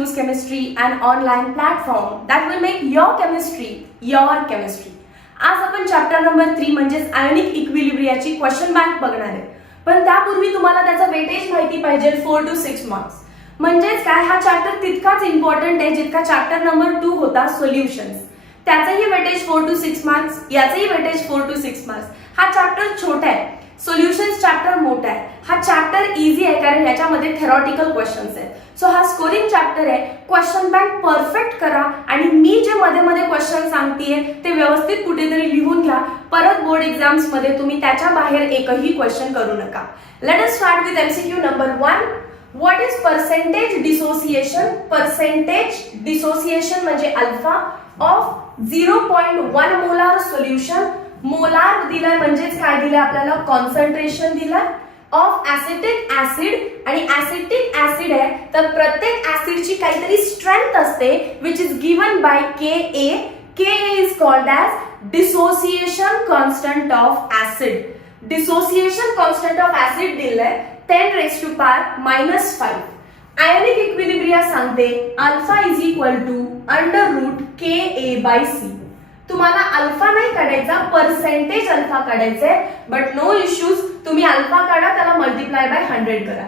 Choose Chemistry, an online platform that will make your chemistry your chemistry. आज आपण chapter number 3 म्हणजेच ionic इक्विलिब्रियाची question bank बघणार आहे. पण त्यापूर्वी तुम्हाला त्याचा वेटेज माहिती पाहिजे 4 to 6 मार्क्स. म्हणजेच काय, हा चॅप्टर तितकाच इम्पॉर्टंट आहे जितका चॅप्टर नंबर 2 होता सोल्युशन्स. त्याचंही वेटेज 4 to 6 मार्क्स, याचंही वेटेज 4 to 6 मार्क्स. हा चॅप्टर छोटा आहे, सोल्युशन्स चॅप्टर मोठा आहे. हा चॅप्टर इझी आहे कारण याच्यामध्ये थेरॉटिकल क्वेश्चन्स आहेत. सो हा स्कोरिंग चॅप्टर आहे. क्वेश्चन बँक परफेक्ट करा आणि मी जे मध्ये मध्ये क्वेश्चन सांगतेय ते व्यवस्थित कुठेतरी लिहून घ्या. परत बोर्ड एक्झाम्स मध्ये तुम्ही त्याच्या बाहेर एकही क्वेश्चन करू नका. Let us start with MCQ number 1. What is percentage dissociation? Percentage dissociation म्हणजे alpha of 0.1 molar solution. Molar दिलाय म्हणजेच काय दिलंय आपल्याला, कॉन्सन्ट्रेशन दिलाय ऑफ ऍसिटिक ऍसिड. आणि ऍसिटिक ऍसिड आहे तर प्रत्येक ऍसिडची काहीतरी स्ट्रेंथ असते which is given by Ka. Ka is called as dissociation constant of acid. Dissociation constant of acid दिलंय 10⁻⁻5. आयोनिक इक्विलिब्रिया सांगते alpha is equal to √Ka/C. तुम्हाला अल्फा नाही काढायचा, पर्सेंटेज अल्फा काढायचंय. बट नो इश्यूज, तुम्ही alpha काढा, त्याला multiply by 100 करा.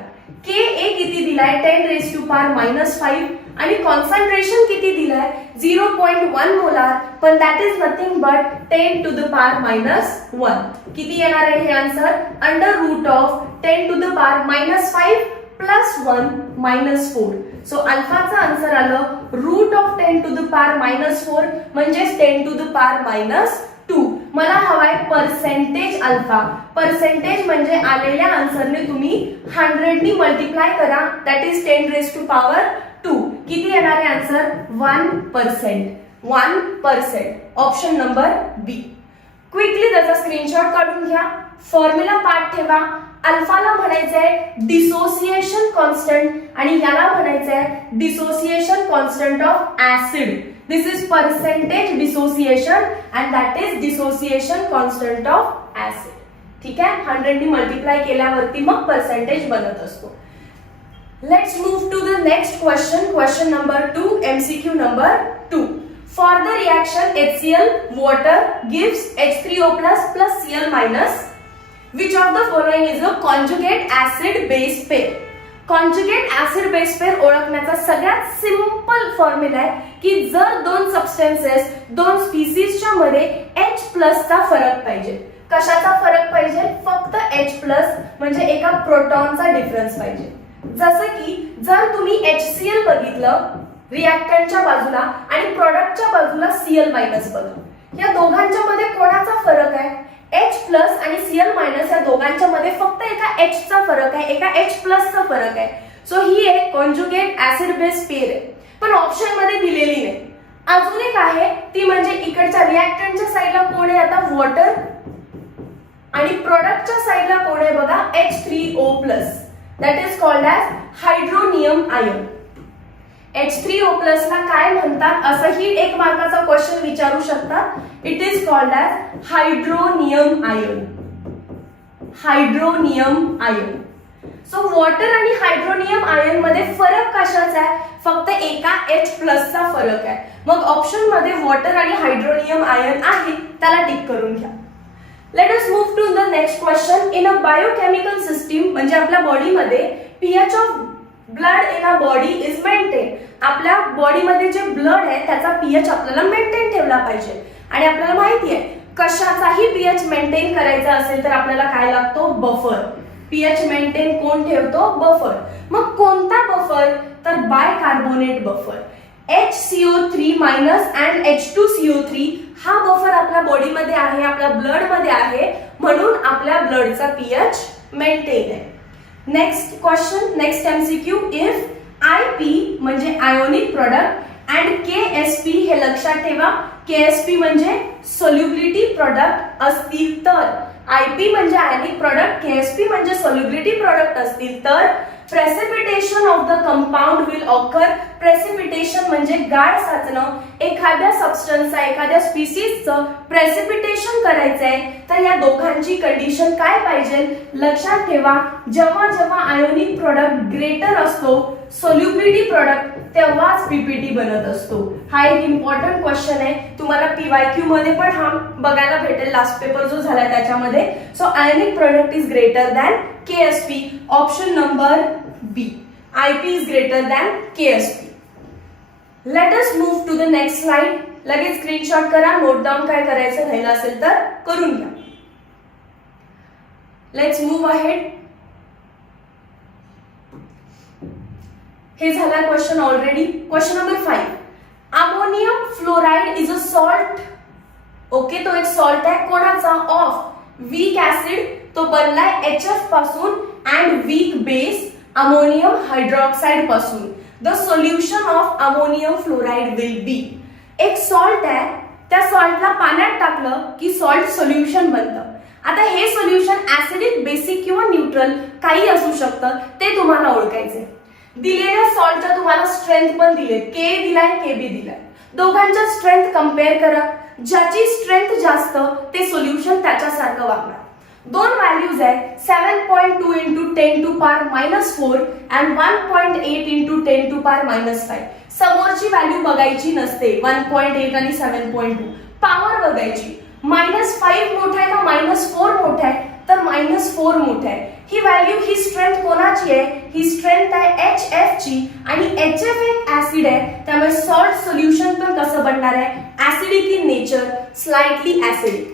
Ka किती दिलाय 10⁻⁻5 आणि कॉन्सन्ट्रेशन किती दिलाय 0.1 मोलार. पण दॅट इज नथिंग बट 10⁻⁻1. किती येणार आहे हे आन्सर? √10⁻⁻5 plus 1 minus 4. सो अल्फाचा आन्सर आलं √10⁻⁻4 म्हणजे 10⁻⁻2. मला हवाय पर्सेंटेज अल्फा. पर्सेंटेज म्हणजे आलेल्या आन्सरने तुम्ही 100 नी मल्टिप्लाय करा, दॅट इज 10⁻². किती येणार आहे आन्सर? 1%. 1%. ऑप्शन नंबर बी. क्विकली त्याचा स्क्रीनशॉट काढून घ्या. फॉर्म्युला पाठ ठेवा. अल्फाला म्हणायचंय डिसोसिएशन कॉन्स्टंट आणि याला म्हणायचंय dissociation constant of acid. This is percentage dissociation and that is dissociation constant of acid. ठीक आहे, 100 नी मल्टिप्लाय केल्यावरती मग पर्सेंटेज बनत असतो. Let's move to the next question. Question number 2, MCQ number 2. For the reaction HCl water gives H3O plus Cl-. Which of the following is a conjugate acid base pair? Conjugate acid base pair ओळखण्याचा सगळ्यात simple formula आहे की जर दोन substances, दोन स्पीसीजच्या मध्ये H+ चा फरक पाहिजे. कशाचा फरक पाहिजे? फक्त H+ म्हणजे एका प्रोटॉनचा डिफरन्स पाहिजे. जसं की जर तुम्ही HCl बघितलं रिएक्टंटच्या बाजूला आणि प्रोडक्टच्या बाजूला Cl- बघा, या दोघांच्या मध्ये कोणाचा फरक आहे? H+ आणि Cl- या दोघांच्या मध्ये फक्त एका H चा फरक आहे, एका H+ चा फरक आहे. सो ही एक कॉन्जुगेट ऍसिड बेस पेअर आहे, पण ऑप्शन मध्ये दिलेली नाही. अजून एक आहे ती म्हणजे इकडच्या रिएक्टंटच्या साईडला कोण आहे आता? वॉटर. आणि प्रोडक्टच्या साईडला कोण आहे बघा? H3O+. That is called as hydronium ion. H3O+ ला काय म्हणतात असंही 1 मार्काचा क्वेश्चन विचारू शकतात. It is called as hydronium ion. Hydronium ion. So water आणि हायड्रोनियम आयन मध्ये फरक कशाचा आहे? फक्त एका H+ चा फरक आहे. मग ऑप्शन मध्ये वॉटर आणि हायड्रोनियम आयन आहे, त्याला टिक करून घ्या. Let us move to the next question. In a biochemical system म्हणजे आपल्या बॉडीमध्ये pH of blood in a body is maintain. आपल्या बॉडीमध्ये जे ब्लड आहे त्याचा pH आपल्याला मेंटेन ठेवला पाहिजे. आणि आपल्याला माहिती आहे कशाचाही pH मेंटेन करायचा असेल तर आपल्याला काय लागतो? बफर. pH मेंटेन कोण ठेवतो? बफर. मग कोणता बफर? तर bicarbonate buffer. HCO3- and H2CO3 हा बफर आपल्या बॉडीमध्ये आहे, आपल्या ब्लड मध्ये आहे, म्हणून आपल्या ब्लडचा pH मेंटेन आहे. Next question, next MCQ. If IP म्हणजे आयोनिक प्रोडक्ट अँड KSP हे लक्षात ठेवा. KSP म्हणजे सोल्युबिलिटी प्रोडक्ट असतील तर, IP म्हणजे आयोनिक प्रोडक्ट, KSP म्हणजे सोल्युबिलिटी प्रोडक्ट असतील तर precipitation of the compound will occur. Precipitation म्हणजे गाळ साचणं. एखाद्या सबस्टन्सचा, एखाद्या स्पीसीजचं प्रेसिपिटेशन करायचं आहे तर या दोघांची कंडिशन काय पाहिजे लक्षात ठेवा. जेव्हा जेव्हा आयोनिक प्रोडक्ट ग्रेटर असतो सोल्युबिलिटी प्रोडक्ट तेव्हाच पीपीटी बनत असतो. हा एक इम्पॉर्टंट क्वेश्चन आहे. तुम्हाला पीवायक्यू मध्ये पण हा बघायला भेटेल. लास्ट पेपर जो झाला त्याच्यामध्ये. So ionic product is greater than KSP. Option number B. IP is greater than KSP. Let us move to the next slide. लगेच स्क्रीनशॉट करा. नोट डाऊन काय करायचं राहिलं असेल तर करून घ्या. Let's move ahead. हे झाला question already. Question number 5. Ammonium fluoride is a salt. Okay, तो एक सॉल्ट आहे. कोणाचा? Of weak acid. तो बनलाय HF पासून and weak base ammonium hydroxide पासून. The solution of ammonium fluoride will be. एक सॉल्ट आहे, त्या सॉल्टला पाण्यात टाकलं की सॉल्ट सोल्युशन बनतं. आता हे सोल्युशन ऍसिडिक, बेसिक किंवा न्यूट्रल काही असू शकतं. ते तुम्हाला ओळखायचे. दिलेल्या सॉल्टच्या तुम्हाला स्ट्रेंथ पण दिले. के दिलाय, KB दिलाय. दोघांच्या स्ट्रेंथ कम्पेअर करा. ज्याची स्ट्रेंथ जास्त ते सोल्युशन त्याच्यासारखं वागणार. दोन व्हॅल्यूज आहेत. 7.2 into 10 to power -4 and 1.8 into 10 to power -5. समोरची व्हॅल्यू बघायची नसते. 1.8 आणि 7.2 पॉवर बघायची. -5 मोठा आहे का -4 मोठा आहे? तर -4 मोठा आहे. ही व्हॅल्यू, ही स्ट्रेंथ कोणाची आहे? ही स्ट्रेंथ आहे HF ची. आणि HF एक ऍसिड आहे, त्यामुळे सॉल्ट सोल्युशन पण कसं बनणार आहे? Acidic in nature, slightly acidic.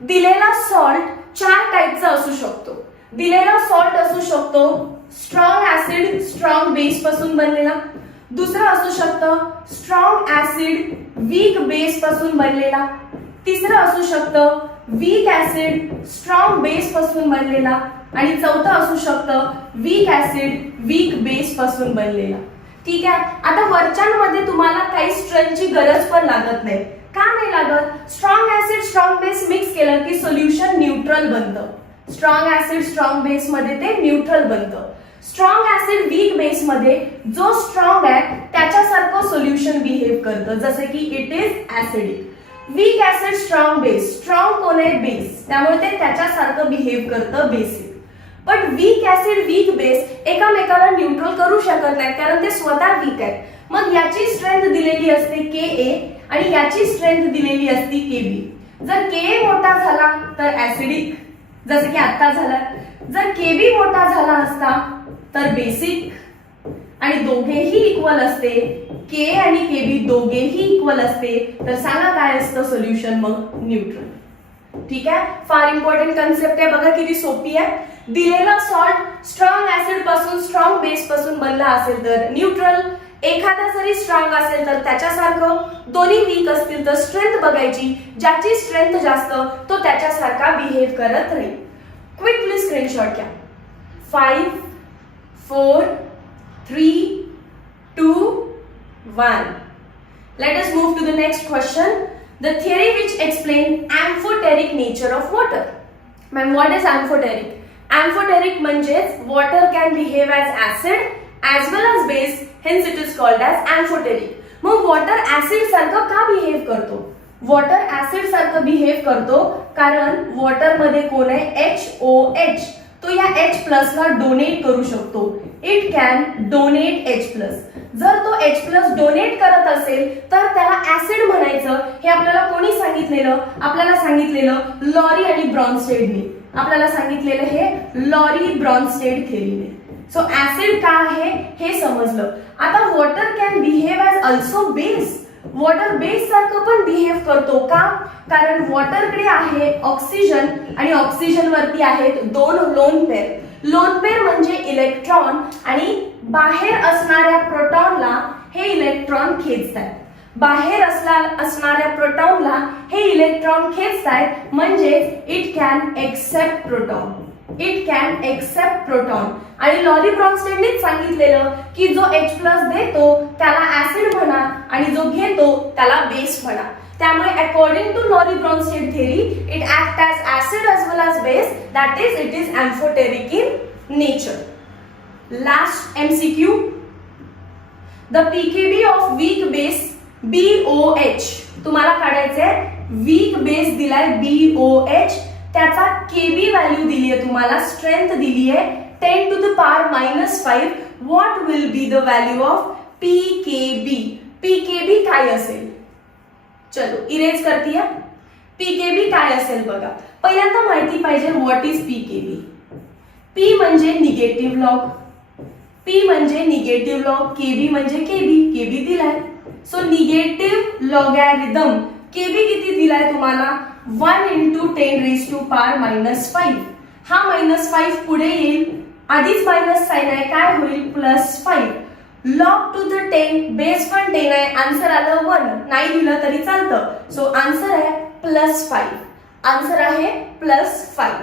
दिलेला सॉल्ट 4 टाईपचा असू शकतो. दिलेला सॉल्ट असू शकतो स्ट्रॉंग ऍसिड, स्ट्रॉंग बेस पासून बनलेला. दुसरं असू शकतं स्ट्रॉंग ऍसिड, वीक बेस पासून बनलेला. तिसरं असू शकतं वीक ऍसिड, स्ट्रॉंग बेस पासून बनलेला. आणि चौथं असू शकतं वीक ऍसिड, वीक बेस पासून बनलेला. ठीक आहे. आता वरच्यांमध्ये तुम्हाला काही स्ट्रेंथची गरज पण लागत नाही. का नाही लागत? Strong acid, strong base mix केलं की सोल्युशन न्यूट्रल बनतं. स्ट्रॉंग ऍसिड स्ट्रॉंग बेस मध्ये ते न्यूट्रल बनतं. स्ट्रॉंग ऍसिड वीक बेस मध्ये जो स्ट्रॉंग आहे त्याच्यासारखं सोल्युशन बिहेव करतं, जसे की it is acidic. Weak acid strong base, strong कोण आहे? बेस, त्यामुळे ते त्याच्यासारखं बिहेव करतं, बेसिक. पण वीक ऍसिड, वीक बेस एकामेकाला न्यूट्रल करू शकत नाहीत कारण ते स्वतः वीक आहेत. मग याची स्ट्रेंथ दिलेली असते Ka आणि याची स्ट्रेंथ दिलेली असते KB. जर Ka मोठा झाला तर ऍसिडिक, जसं की आता झाला. जर KB मोठा झाला असता तर बेसिक. आणि दोघेही इक्वल असते, K आणि KB दोघेही इक्वल असते, तर सांगा काय असतं सोल्युशन? मग न्यूट्रल. ठीक आहे. फार इम्पॉर्टंट कन्सेप्ट आहे. बघा किती सोपी आहे. दिलेला सॉल्ट स्ट्रॉंग ऍसिड पासून, स्ट्रॉंग बेस पासून बनला असेल तर न्यूट्रल. एखादा जरी स्ट्रॉंग असेल तर त्याच्यासारखं. दोन्ही वीक असतील तर स्ट्रेंथ बघायची. ज्याची स्ट्रेंथ जास्त तो त्याच्यासारखा बिहेव करत राहील. क्विकली स्क्रीनशॉट घ्या. 5 4 3 2 1. Let us move to the next question. The theory which explain amphoteric nature of water. Ma'am, what is amphoteric? Amphoteric म्हणजेच water can behave as acid as well as base, hence it is called as amphoteric. मग water acid सारखं का behave करतो? Water acid सारखं behave करतो कारण water मध्ये कोण आहे? HOH. तो या H+ ला डोनेट करू शकतो. It can donate H+. जर तो H+ डोनेट करत असेल तर त्याला ऍसिड म्हणायचं. हे आपल्याला कोणी सांगितलेलं? आपल्याला सांगितलेलं लॉरी आणि ब्रॉन्स्टेडने. आपल्याला सांगितलेलं हे लॉरी ब्रॉन्स्टेड थेरीने. सो ऍसिड का आहे हे समजलं. आता water can behave as also base. Water base सारखं पण बिहेव करतो का? कारण वॉटरकडे आहे ऑक्सिजन आणि ऑक्सिजन वरती आहेत 2 लोन पेअर. लोन पेअर म्हणजे इलेक्ट्रॉन आणि बाहेर असणाऱ्या प्रोटॉनला हे इलेक्ट्रॉन खेचतात. बाहेर असणाऱ्या प्रोटॉनला हे इलेक्ट्रॉन खेचतायत म्हणजे it can accept proton. It can accept proton. आणि लॉरी ब्रॉन्स्टेडनेच सांगितलेलं की जो H+ देतो त्याला ऍसिड म्हणा आणि जो घेतो त्याला बेस म्हणा. त्यामुळे according to Lowry Bronsted theory it act as acid as well as base, that is it is amphoteric in nature. Last MCQ, the pKb of weak base BOH तुम्हाला काढायचे आहे. वीक बेस दिलाय BOH, त्याचा Kb value दिली आहे तुम्हाला, strength दिली आहे 10 to the power -5. What will be the value of PKB? PKB काय असेल? चलो इरेज करतीये. PKB काय असेल बघा. पहिल्यांदा माहिती पाहिजे व्हॉट इज PKB. P म्हणजे निगेटिव्ह लॉग, P म्हणजे निगेटिव्ह लॉग, KB म्हणजे KB दिलाय. सो निगेटिव्ह लॉगॅरिथम KB किती दिलाय तुम्हाला? 1 × 10⁻⁻5. हा -5 पुढे येईल, आधीच मायनस साइन आहे, काय होईल? +5. लॉग टू द 10, बेस पण 10 आहे, आन्सर आलं 1. नाही दिलं तरी चालतं. सो आन्सर आहे +5. आन्सर आहे +5.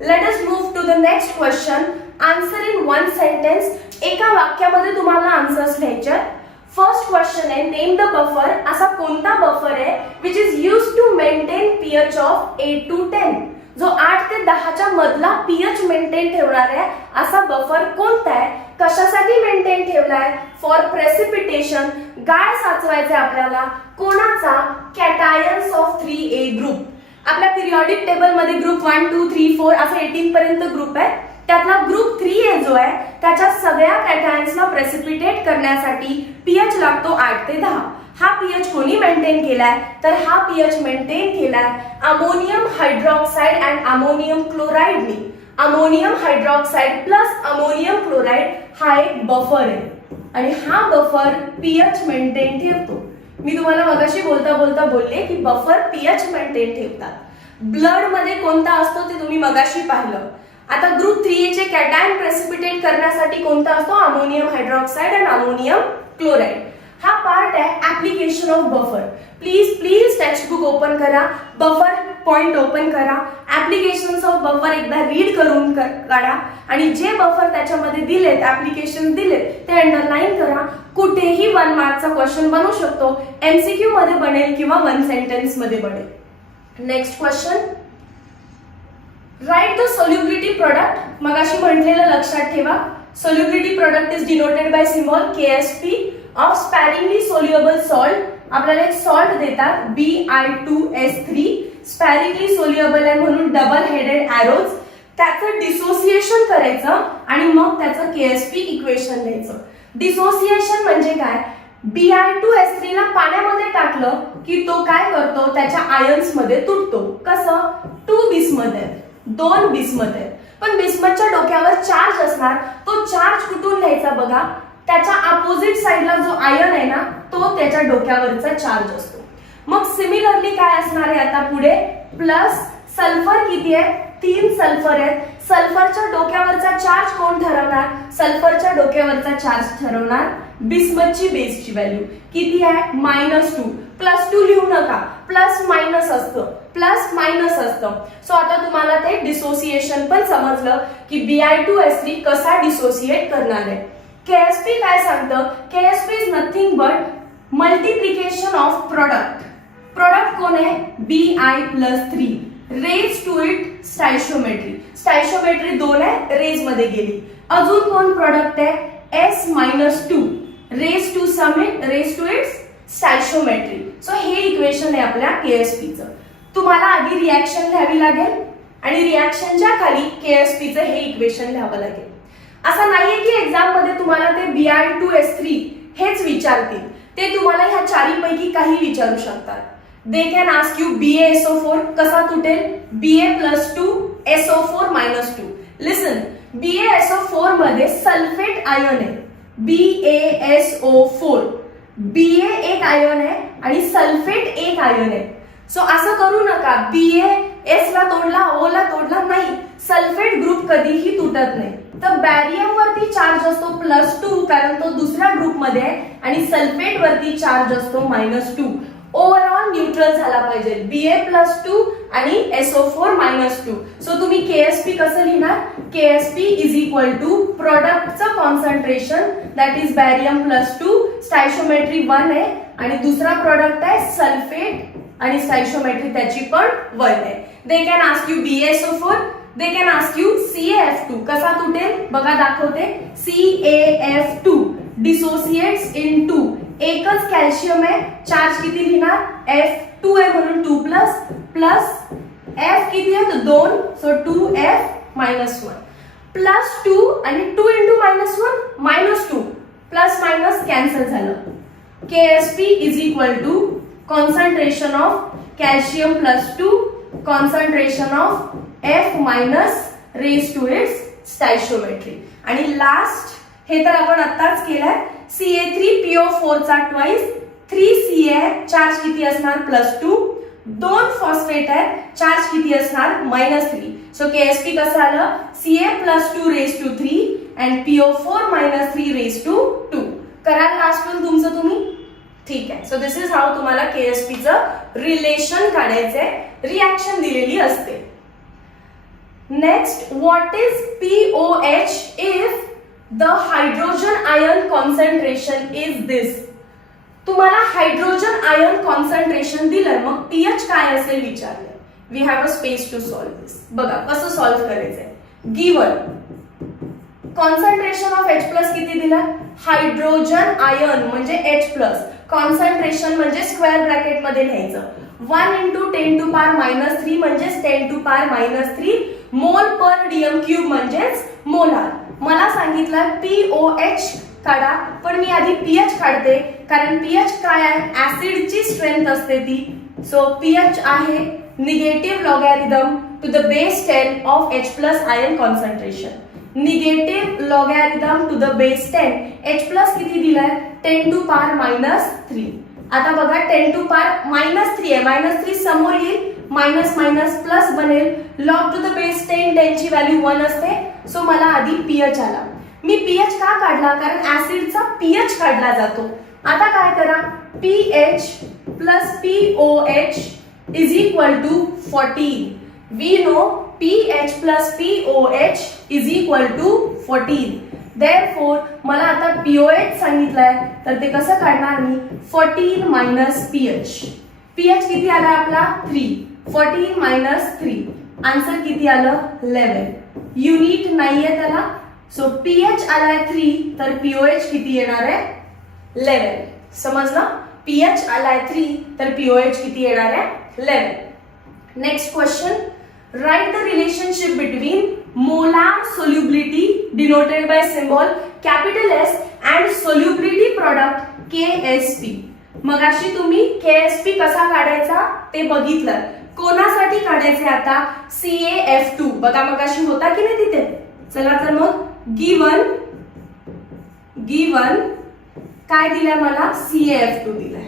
Let us move to the next question. Answer in 1 sentence. एका वाक्यामध्ये तुम्हाला आन्सर्स लिहायचे. फर्स्ट क्वेश्चन आहे, नेम द बफर. असा कोणता बफर आहे which is used to maintain pH of 8 to 10? जो 8 ते 10च्या मधला pH मेंटेन ठेवणार आहे असा बफर कोणता आहे? कशासाठी मेंटेन ठेवलाय? For precipitation. गाळ साचवायचा आपल्याला. कोणाचा? कॅटायन्स ऑफ 3A ग्रुप. आपल्या पिरियॉडिक टेबल मध्ये ग्रुप 1 2 3 4 असे 18 पर्यंत ग्रुप आहे. त्यातला ग्रुप 3A जो आहे त्याच्या सगळ्या कॅटायन्सला प्रेसिपिटेट करण्यासाठी pH लागतो 8 ते 10. हा pH कोणी मेंटेन केलाय? तर हा pH मेंटेन केलाय अमोनियम हायड्रॉक्साइड अँड अमोनियम क्लोराइडनी. Ammonium hydroxide plus ammonium chloride हा एक बफर आहे आणि हा बफर pH मेंटेन ठेवतो. मी तुम्हाला मगाशी बोलता बोलता बोलले की बफर pH मेंटेन ठेवतात. ब्लड मध्ये कोणता असतो ते तुम्ही मगाशी पाहिलं. आता ग्रुप 3A चे कॅटायन प्रेसिपिटेट करण्यासाठी कोणता असतो? अमोनियम हायड्रॉक्साइड आणि अमोनियम क्लोराइड. हा पार्ट आहे application of buffer. Please text book open करा, बफर पॉइंट ओपन करा, ऍप्लिकेशन्स ऑफ बफर एकदा रीड करून काढा आणि जे बफर त्याच्यामध्ये दिलेत, ऍप्लिकेशन दिलेत ते अंडरलाईन करा. कुठेही 1 मार्कचा क्वेश्चन बनू शकतो. MCQ मध्ये बनेल किंवा 1 सेंटेन्स मध्ये बनेल. Next question, write the solubility product. मगाशी म्हटलेलं लक्षात ठेवा. Solubility product is denoted by symbol KSP of sparingly soluble salt. आपल्याला एक सॉल्ट देतात Bi2S3. स्पॅरिंगली सोल्युएबल आहे म्हणून डबल हेडेड एरोज. त्याचं डिसोसिएशन करायचं आणि मग त्याचं KSP इक्वेशन लिहायचं. डिसोसिएशन म्हणजे काय? Bi2S3 ला पाण्यामध्ये टाकलं की तो काय करतो? त्याच्या आयन्स मध्ये तुटतो. कसं? 2 बिस्मथ, 2 बिस्मथ आहेत. पण बिस्मथच्या डोक्यावर चार्ज असणार. तो चार्ज कुठून लिहायचा बघा? त्याच्या अपोजिट साइडला जो आयन आहे ना तो त्याच्या डोक्यावरचा चार्ज असतो. मग सिमिलरली काय असणार आहे आता पुढे? प्लस सल्फर किती आहे? 3 सल्फर आहेत. सल्फरच्या डोक्यावरचा चार्ज कोण ठरवणार? सल्फरच्या डोक्यावरचा चार्ज ठरवणार बिस्मथची बेसची व्हॅल्यू किती आहे? -2. +2 लिहू नका, प्लस मायनस असतं. सो आता तुम्हाला ते डिसोसिएशन पण समजलं की Bi2S3 कसा डिसोसिएट करणार आहे. KSP काय सांगतं? KSP is nothing but multiplication of product. Product कोण आहे? Bi+3 raise to it stoichiometry. Stoichiometry 2 आहे, रेज मध्ये गेली. अजून कोण प्रोडक्ट आहे? S-2 raise to summit, raise to its stoichiometry. So हे इक्वेशन आहे आपल्या KSP चं. तुम्हाला आधी रिएक्शन लिहावी लागेल आणि रिएक्शनच्या खाली KSP चं हे इक्वेशन लिहावं लागेल. असं नाहीये की एक्झाम मध्ये तुम्हाला ते Bi2S3 हेच विचारतील. ते तुम्हाला ह्या चारीपैकी काही विचारू शकतात. They can ask you BaSO4 कसा तुटेल? Ba+2 SO4 -2. लिसन, BaSO4 मध्ये सल्फेट आयन आहे BaSO4. Ba एक आयन आहे आणि सल्फेट एक आयन आहे. सो असं करू नका BaS ला तोडला O ला तोडला नाही. सल्फेट ग्रुप कधीही तुटत नाही. तर बॅरियम वरती चार्ज असतो +2 कारण तो दुसऱ्या ग्रुप मध्ये आहे आणि सल्फेट वरती चार्ज असतो -2. ओव्हरऑल न्यूट्रल झाला पाहिजे Ba+2 आणि SO4 -2. सो तुम्ही KSP कसं लिहिणार? KSP इज इक्वल टू प्रोडक्टचं concentration that is barium. Stoichiometry 1 आहे आणि दुसरा प्रोडक्ट आहे सल्फेट आणि स्टायशोमेट्री त्याची पण 1 आहे. They can ask you BaSO4 they can ask you CaF2 कसा तुटेल बघा दाखवते. CaF2 dissociates in 2. एकच कॅल्शियम आहे, चार्ज किती लिहिणार F2 आहे म्हणून 2 प्लस प्लस F किती आहे 2, सो 2F-1 प्लस 2 आणि 2 इंटू -1 -2 प्लस मायनस कॅन्सल झालं. KSP is equal to concentration of calcium plus 2 concentration of F minus raise to its stoichiometry. आणि लास्ट हे तर आपण आत्ताच केलंय. Ca3PO4 चा ट्वाइस 3Ca चार्ज किती असणार +2. 2 फॉस्फेट आहे, चार्ज किती असणार -3. सो KSP कसं आलं Ca+2 raise to 3 and PO4 -3 raise to 2. कराल लास्ट वन तुमचं तुम्ही. ठीक आहे. सो दिस इज हाऊ तुम्हाला KSP चं रिलेशन काढायचंय. रिॲक्शन दिलेली असते. Next, what is POH if the hydrogen ion concentration is this. तुम्हाला हायड्रोजन आयन कॉन्सन्ट्रेशन दिलंय, मग pH काय असेल विचारलंय. We have a space to solve this. बघा कसं सॉल्व करायचंय. गिवन कॉन्सन्ट्रेशन ऑफ H+ किती दिलं, हायड्रोजन आयन म्हणजे H+, कॉन्सन्ट्रेशन म्हणजे स्क्वेअर ब्रॅकेट मध्ये लिहायचं 1 × 10⁻³ म्हणजेच 10⁻³ मोल पर DM³ म्हणजेच मोलार. मला सांगितलं POH काढा, पण मी आधी pH काढते कारण pH काय आहे ऍसिडची स्ट्रेंथ असते ती. सो pH आहे negative logarithm to the base 10 of H+ ion concentration. Negative logarithm to the base 10. H+ किती दिलाय 10⁻³ आता बघा 10⁻³ आहे, -3 समोर येईल, मायनस मायनस प्लस बनेल. लॉग टू द बेस 10 ची व्हॅल्यू 1 असते. सो मला आधी pH आला. मी pH का काढला कारण ऍसिडचा pH काढला जातो. आता काय करा, pH plus POH is equal to 14. We know pH plus POH is equal to 14. Therefore मला आता POH सांगितलंय तर ते कसं काढणार मी 14 मायनस pH. pH किती आला आपला 3. 14 मायनस 3 आन्सर किती आलं 11. युनिट नाहीये त्याला. सो pH आलाय 3 तर POH किती येणार आहे 11. समजलं. pH आलाय 3 तर POH किती येणार आहे 11. Next question, write the relationship between molar solubility denoted by symbol S and solubility product KSP. मगाशी तुम्ही KSP कसा काढायचा ते बघितलं. कोणासाठी काढायचे आता CaF2 बघा मगाशी होता की नाही तिथे. चला तर मग गिवन काय दिलंय मला CaF2 दिलाय.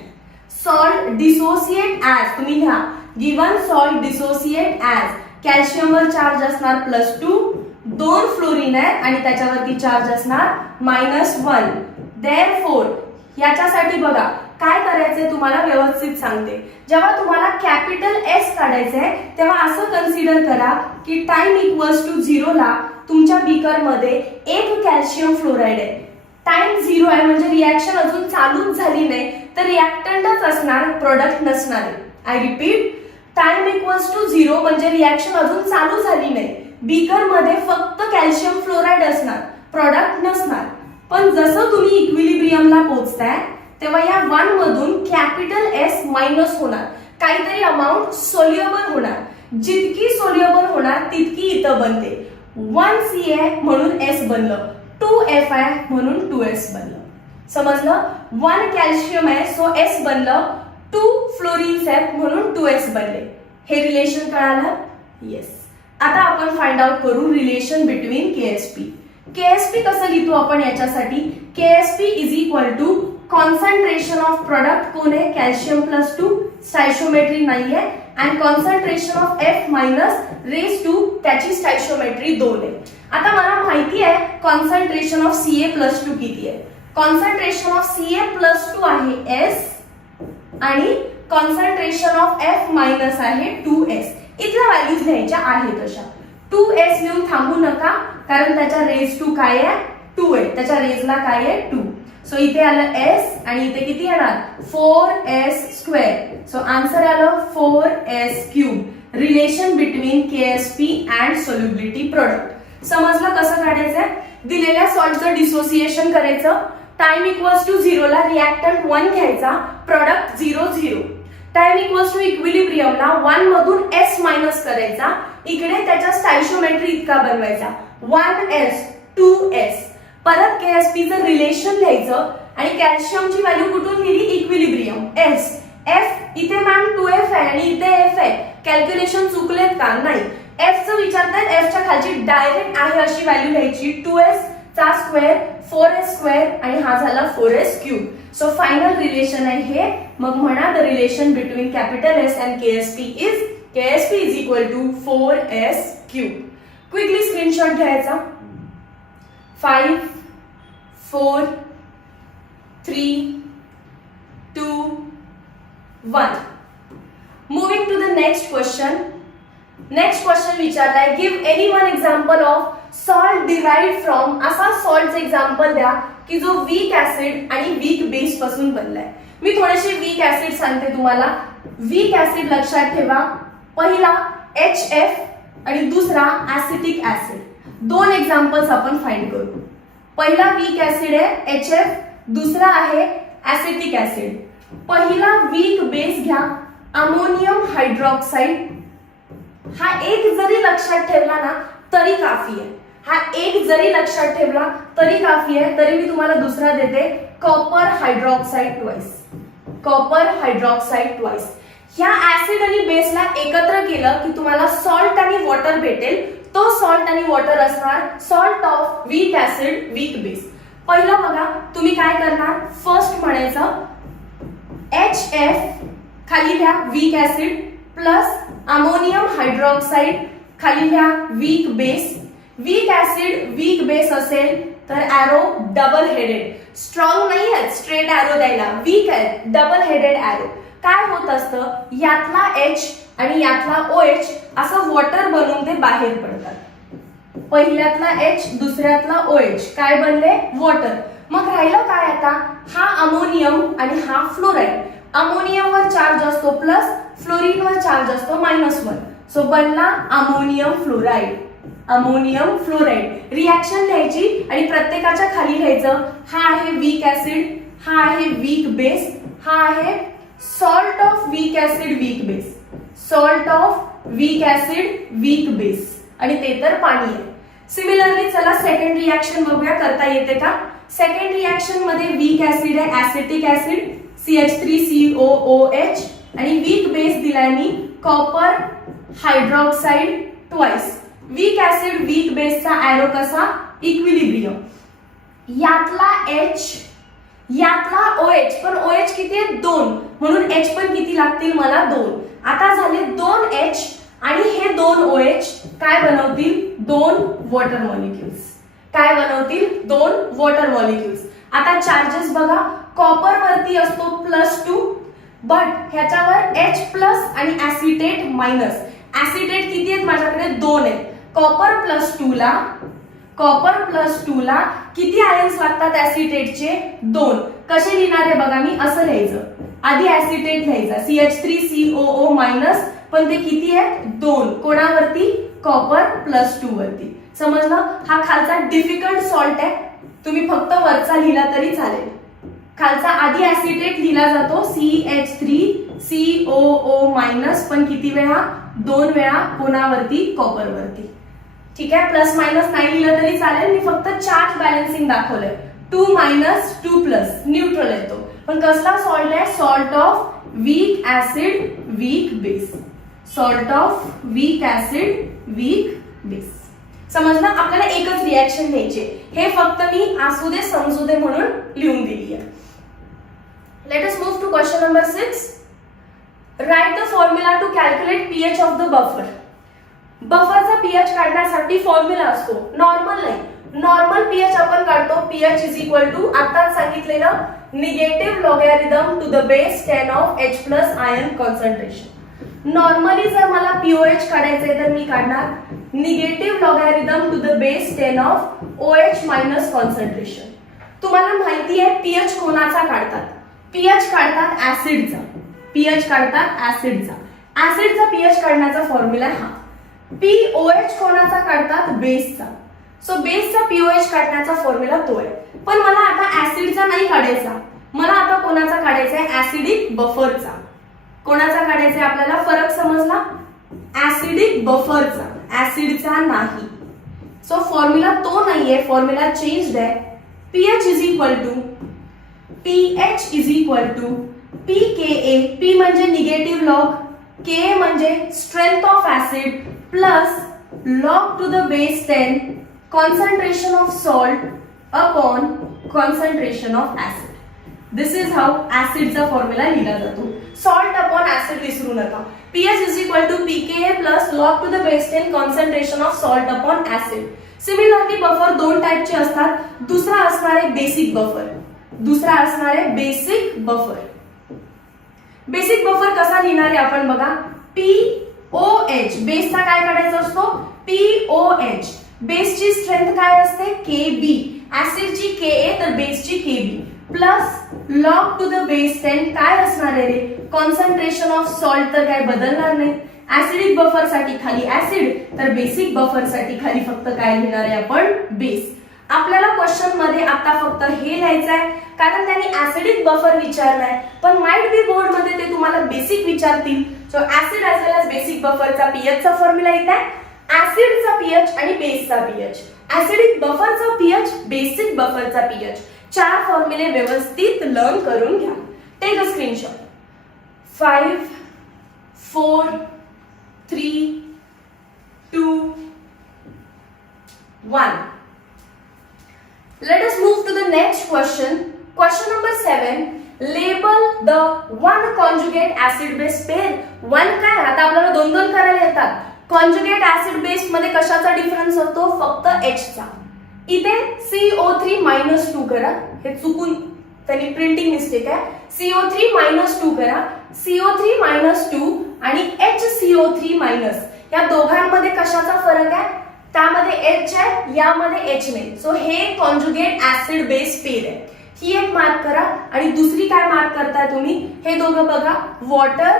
सॉल्ट डिसोसिएट ऍज तुम्ही लिहा given salt dissociate as. Calcium वर चार्ज असणार +2, 2 फ्लोरीन आहे आणि त्याच्यावरती चार्ज असणार -1. देअरफॉर याच्यासाठी बघा काय करायचंय तुम्हाला व्यवस्थित सांगते. जेव्हा तुम्हाला कॅपिटल S काढायचंय तेव्हा असं कन्सिडर करा की टाइम इक्वल्स टू 0 ला तुमच्या बीकर मध्ये 1 कॅल्शियम फ्लोराइड आहे. टाइम 0 आहे म्हणजे रिॲक्शन अजून चालूच झाली नाही तर रिॲक्टंटच असणार, प्रोडक्ट नसणार आहे. I repeat, time equals to 0 म्हणजे रिॲक्शन अजून चालू झाली नाही. बीकर मध्ये फक्त कॅल्शियम फ्लोराइड असणार, प्रोडक्ट नसणार. पण जसं तुम्ही इक्विलिब्रियमला पोहोचताय तेव्हा या 1 मधून कॅपिटल S मायनस होणार, काहीतरी अमाउंट सोल्युएबल होणार. जितकी सोल्युएबल होणार तितकी इथं बनते. 1 Ca म्हणून S बनलं, 2 Fi म्हणून 2S बनलं. समजलं. 1 कॅल्शियम आहे सो S बनलं, 2 फ्लोरीन्स आहेत म्हणून 2S बनले. हे रिलेशन कळालं. येस. आता आपण फाइंड आउट करू रिलेशन बिटवीन KSP. KSP कसं लिहितो आपण याच्यासाठी. KSP is equal to concentration of product कोण आहे कॅल्शियम +2, स्टॅइशियोमेट्री नाहीये, and concentration of F minus raise to त्याची स्टॅइशियोमेट्री 2 आहे. आता मला माहिती आहे कॉन्सन्ट्रेशन ऑफ Ca+2 किती आहे. कॉन्सन्ट्रेशन ऑफ Ca+2 आहे S आणि कॉन्सन्ट्रेशन ऑफ F मायनस आहे 2S. इथल्या व्हॅल्यूज घ्यायच्या आहेत तशा. 2S लिहून थांबू नका कारण त्याच्या रेज टू काय आहे 2 आहे, त्याच्या रेजला काय आहे 2. सो इथे आलं S आणि इथे किती येणार 4S². सो आन्सर आलं 4S³. Relation between KSP and solubility product. समजलं कसं काढायचंय? दिलेल्या सॉल्टचं डिसोसिएशन करायचं, टाइम इक्वल्स टू 0 ला रिएक्टंट 1 घ्यायचा, प्रोडक्ट 0 0. टाइम इक्वल्स टू इक्विलिब्रियमला 1 मधून S मायनस करायचा, इकडे त्याच्या स्टॅइशियोमेट्री इतका बनवायचा 1S 2S. परत KSPचं रिलेशन लिहायचं आणि कॅल्शियमची व्हॅल्यू कुठून लिहिली? Equilibrium S. F इथे मॅम 2F आहे आणि इथे F आहे. कॅल्क्युलेशन चुकलेत का? नाही. F चं विचारतायत, F च्या खालची डायरेक्ट आहे अशी व्हॅल्यू लिहायची. 2S चा स्क्वेअर 4S स्क्वेअर आणि हा झाला 4S cube. So final relation आहे हे. मग म्हणा the relation between capital S and KSP is KSP is equal to 4S cube. Quickly screenshot घ्यायचा. 5 4 3 2 1. Moving to the next question. Next question विचारलाय, give any one example of salt derived from. असा सॉल्टचं example द्या की जो weak acid आणि weak base पासून बनलाय. मी थोडेसे वीक ऍसिड सांगते तुम्हाला. वीक ऍसिड लक्षात ठेवा, पहिला HF आणि दुसरा ऍसिटिक ऍसिड. दोन एक्झाम्पल्स आपण फाइंड करू. पहिला वीक ऍसिड आहे HF, दुसरा आहे ऍसिटिक ऍसिड. पहिला वीक बेस घ्या अमोनियम हायड्रॉक्साईड. हा एक जरी लक्षात ठेवला ना तरी काफी आहे. हा एक जरी लक्षात ठेवला तरी काफी आहे. तरी मी तुम्हाला दुसरा देते, copper hydroxide twice. Copper hydroxide twice. ह्या ऍसिड आणि बेसला एकत्र केलं की तुम्हाला सॉल्ट आणि वॉटर भेटेल. तो सॉल्ट आणि वॉटर असणार salt of weak acid weak base. पहिलं बघा, तुम्ही काय करणार, फर्स्ट म्हणायचं HF खाली घ्या weak acid plus ammonium hydroxide खाली घ्या weak base. Weak acid weak base असेल तर ॲरो डबल हेडेड. स्ट्रॉंग नाही आहे स्ट्रेट ॲरो द्यायला, वीक आहे डबल हेडेड ॲरो. काय होत असतं, यातला H आणि यातला OH असं वॉटर बनून ते बाहेर पडतात. पहिल्यातला H दुसऱ्यातला OH काय बनले, वॉटर. मग राहिलं काय आता, हा अमोनियम आणि हा फ्लोराईड. अमोनियमवर चार्ज असतो प्लस, फ्लोरीनवर चार्ज असतो -1. सो बनला ammonium fluoride. Ammonium fluoride. Reaction लिहायची आणि प्रत्येकाच्या खाली लिहायचं, हा आहे वीक ऍसिड, हा आहे वीक बेस, हा आहे salt of weak acid weak base. Salt of weak acid weak base आणि ते तर पाणी आहे. सिमिलरली चला सेकंड रिॲक्शन बघूया, करता येते का. सेकंड रिॲक्शन मध्ये वीक ऍसिड आहे ऍसिटिक ऍसिड CH3COOH आणि वीक बेस दिलाय मी copper hydroxide twice. Weak acid weak बेसचा ॲरो कसा, इक्विलिब्रियम. यातला H यातला OH, पण OH किती आहे 2, म्हणून H पण किती लागतील मला 2. आता झाले 2H आणि हे 2 OH काय बनवतील, 2 वॉटर मॉलिक्युल्स. काय बनवतील, 2 वॉटर मॉलिक्युल्स. आता चार्जेस बघा, कॉपर वरती असतो +2, बट ह्याच्यावर H प्लस आणि ऍसिटेट मायनस. ऍसिटेट किती आहेत माझ्याकडे 2 आहेत. कॉपर प्लस 2 ला किती आयन्स लागतात ऍसिटेटचे 2. कसे लिहिणार आहे बघा, मी असं लिहायचं, आधी ऍसिटेट लिहायचा CH3COO- पण ते किती आहे 2. कोणावरती, कॉपर +2 वरती. समजलं. हा खालचा डिफिकल्ट सॉल्ट आहे, तुम्ही फक्त वरचा लिहिला तरी चालेल. खालचा आधी ऍसिटेट लिहिला जातो CH3COO- पण किती वेळा, 2 वेळा. कोणावरती, कॉपर वरती. ठीक आहे. प्लस मायनस नाही लिहिलं तरी चालेल, मी फक्त चार्ज बॅलन्सिंग दाखवलंय. 2 - 2 प्लस न्यूट्रल येतो. पण कसला सॉल्ट आहे, salt of weak acid weak base. Salt of weak acid weak base. समजलं. आपल्याला एकच रिॲक्शन घ्यायची, हे फक्त मी असू दे समजू दे म्हणून लिहून दिली आहे. Let us move to question number 6. Write the formula to calculate pH of the buffer. बफरचा pH काढण्यासाठी फॉर्म्युला असतो, नॉर्मल नाही. नॉर्मल pH आपण काढतो, pH इज इक्वल टू आता सांगितलेलं negative logarithm to the base 10 of H+ ion concentration. Normally जर मला pOH काढायचंय तर मी काढणार negative logarithm to the base 10 of OH- concentration. तुम्हाला माहिती आहे pH कोणाचा काढतात, pH काढतात ऍसिडचा. pH काढतात ऍसिडचा. ऍसिडचा पीएच काढण्याचा फॉर्म्युला हा. पीओएच कोणाचा काढतात? बेसचा. सो बेसचा पीओएच काढण्याचा फॉर्म्युला तो आहे. पण मला आता ऍसिडचा नाही काढायचा, मला आता कोणाचा काढायचा आहे? ऍसिडिक बफरचा. कोणाचा काढायचा आहे आपल्याला? फरक समजला? ऍसिडिक बफरचा, ऍसिडचा नाही. सो फॉर्म्युला तो नाहीये, फॉर्म्युला चेंज्ड आहे. PH is equal to pKa. P म्हणजे निगेटिव्ह लॉग, के म्हणजे strength of acid plus log to the base 10 concentration of salt upon concentration of acid. This is how acid चा formula लिहिला जातो. Salt upon acid विसरू नका. pH is equal to pKa plus log to the base 10 concentration of salt upon acid. Similarly buffer दोन टाइपचे असतात. दुसरा असणार आहे बेसिक बफर, दुसरा असणार आहे बेसिक बफर. बेसिक बफर कसा लिहिणार आहे आपण बघा. POH बेसचा काय काढायचा असतो? POH. बेसची स्ट्रेंथ काय असते? KB. ऍसिडची KA तर बेसची KB plus log to the base 10 काय असणार आहे रे? कॉन्सन्ट्रेशन ऑफ सॉल्ट तर काय बदलणार नाही. ऍसिडिक बफर साठी खाली ऍसिड तर बेसिक बफर साठी खाली फक्त काय लिहिणार आहे आपण? बेस. आपल्याला क्वेश्चन मध्ये आता फक्त हे लिहायचं आहे कारण त्यांनी ऍसिडिक बफर विचारलाय, पण माइट बी बोर्ड मध्ये ते तुम्हाला बेसिक विचारतील. So acid as well as basic बफरचा पीएच चा फॉर्म्युला येत आहे. ऍसिडचा पीएच आणि बेसचा पीएच, ऍसिडिक बफरचा पीएच, बेसिक बफरचा पीएच, चार फॉर्म्युले व्यवस्थित लर्न करून घ्या. Take a screenshot. 5 4 3 2 1. Let us move to the next question. Question number 7. Label the one conjugate acid base pair. One काय? आता आपल्याला दोन दोन करायला येतात. कॉन्जुगेट ऍसिड बेस मध्ये कशाचा डिफरन्स होतो? फक्त H चा. इथे CO3-2 करा. हे चुकून त्यांनी प्रिंटिंग मिस्टेक आहे. CO3-2 करा. CO3-2 आणि HCO3- या दोघांमध्ये कशाचा फरक आहे? त्यामध्ये H आहे, यामध्ये H नाही. सो हे कॉन्जुगेट ऍसिड बेस पेर आहे. ही एक मार्क करा. आणि दुसरी काय मार्क करताय तुम्ही? हे दोघं बघा, वॉटर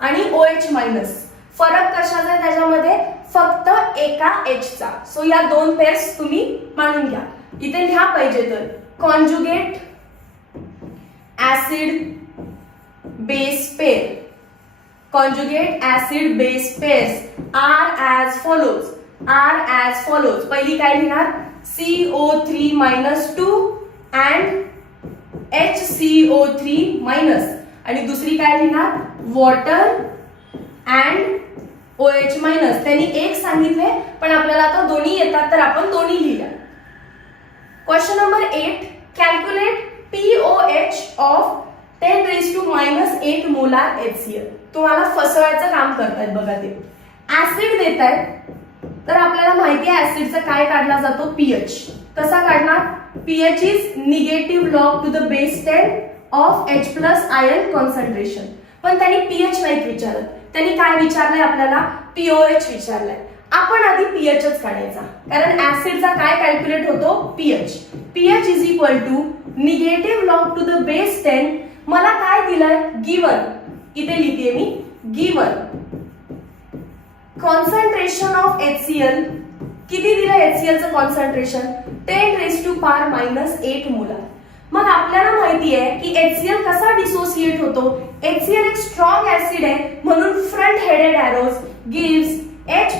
आणि OH-. फरक कशाचा आहे त्याच्यामध्ये? फक्त एका H चा. सो या दोन पेअर्स तुम्ही मानून घ्या. इथे लिहा पाहिजे तर conjugate acid base pair. Conjugate acid base pairs are as follows. पहिली काय लिहिणार? CO3-2 अँड HCO3- आणि दुसरी काय लिहिणार? Water and OH-. त्यांनी एक सांगितले पण आपल्याला आता दोन्ही येतात तर आपण दोन्ही लिहिल्या. Question number 8. Calculate POH of 10⁻⁻8 molar HCl. तुम्हाला फसवायचं काम करतायत बघा ते. ऍसिड देत आहेत तर आपल्याला माहिती आहे ऍसिडचा काय काढला जातो? पीएच. कसा काढणार? PH is negative log to the base 10 of H+ ion concentration. पण त्यांनी पीएच नाही विचारत, त्यांनी काय विचारलंय आपल्याला? पीओएच विचारलंय. आपण आधी पीएचच काढायचा कारण ऍसिडचा काय कॅल्क्युलेट होतो? PH. PH is equal to negative log to the base 10. मला काय दिलंय? गिवन. इथे लिहिते मी गिवन कॉन्सन्ट्रेशन ऑफ HCl. किती दिलं HCl चं कॉन्सन्ट्रेशन? 10⁻⁻8 मोलार. मग आपल्याला माहिती आहे की HCl कसा डिसोसिएट होतो? HCl एक स्ट्रॉंग ऍसिड आहे म्हणून front headed arrows gives H+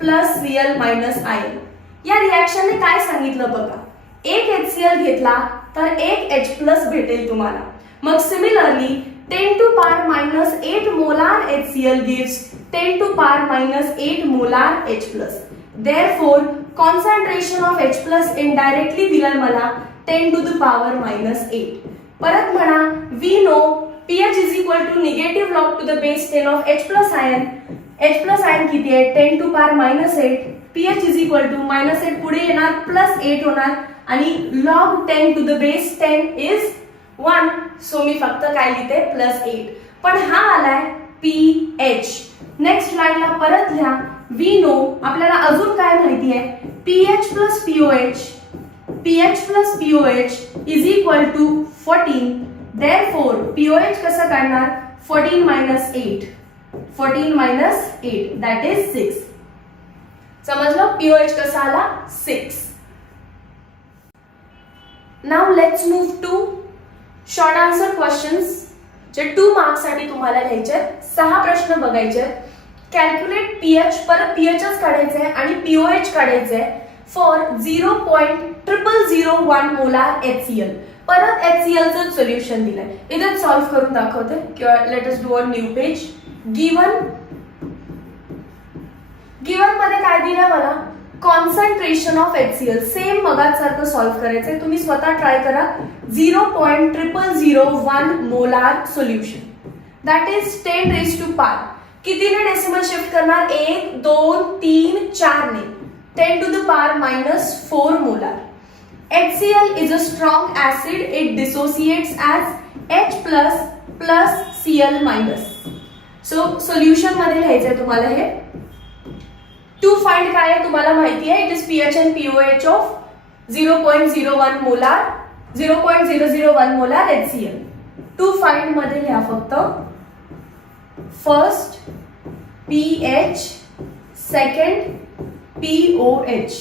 Cl- ion. या रिएक्शनने काय सांगितलं बघा. एक HCl घेतला तर एक H+ भेटेल तुम्हाला. मग similarly 10⁻⁻8 molar HCl gives 10⁻⁻8 molar H+. Therefore, concentration of H+ indirectly दिलाय मला 10⁻⁻8. परत म्हणा, we know pH is equal to negative log to the base 10 of H+ ion. H+ ion किती आहे? 10⁻⁸. pH is equal to -8 पुढे येणार +8 होणार आणि log 10 to the base 10 is 1. So मी फक्त काय लिहिते? +8. पण हा आलाय pH. नेक्स्ट लाईनला परत लिहा. वी नो आपल्याला अजून काय माहिती आहे? pH plus POH is equal to 14. Therefore POH कसं काढणार? 14 - 8. 14 minus 8 that is 6. समजलं pOH कसा आला 6. Now let's move to short answer questions. जे 2 मार्क्स साठी तुम्हाला लिहायचे 6 प्रश्न बघायचे. कॅल्क्युलेट pH, परत pHच काढायचे आणि pOH काढायचे फॉर 0.0001 मोलार HCl. परत HCl चं सोल्युशन दिलंय, इथे सॉल्व करून दाखवते किंवा let us do on new page. Given मध्ये काय दिलंय मला, कॉन्सन्ट्रेशन ऑफ HCl. सेम मगाच सारखं सॉल्व करायचंय, तुम्ही स्वतः ट्राय करा. 0.0001 molar solution that is 10 raised to power. कितीने डेसिमल शिफ्ट करणार, 1 2 3 4 ने 10 to the power minus 4 molar. HCl is a strong acid, it dissociates as H plus Cl minus. So solution मध्ये लिहायचंय तुम्हाला हे. टू फाइंड काय आहे तुम्हाला माहिती आहे, it is pH and pOH of 0.01 molar 0.001 molar HCl. To find मध्ये लिहा फक्त first pH, second pOH.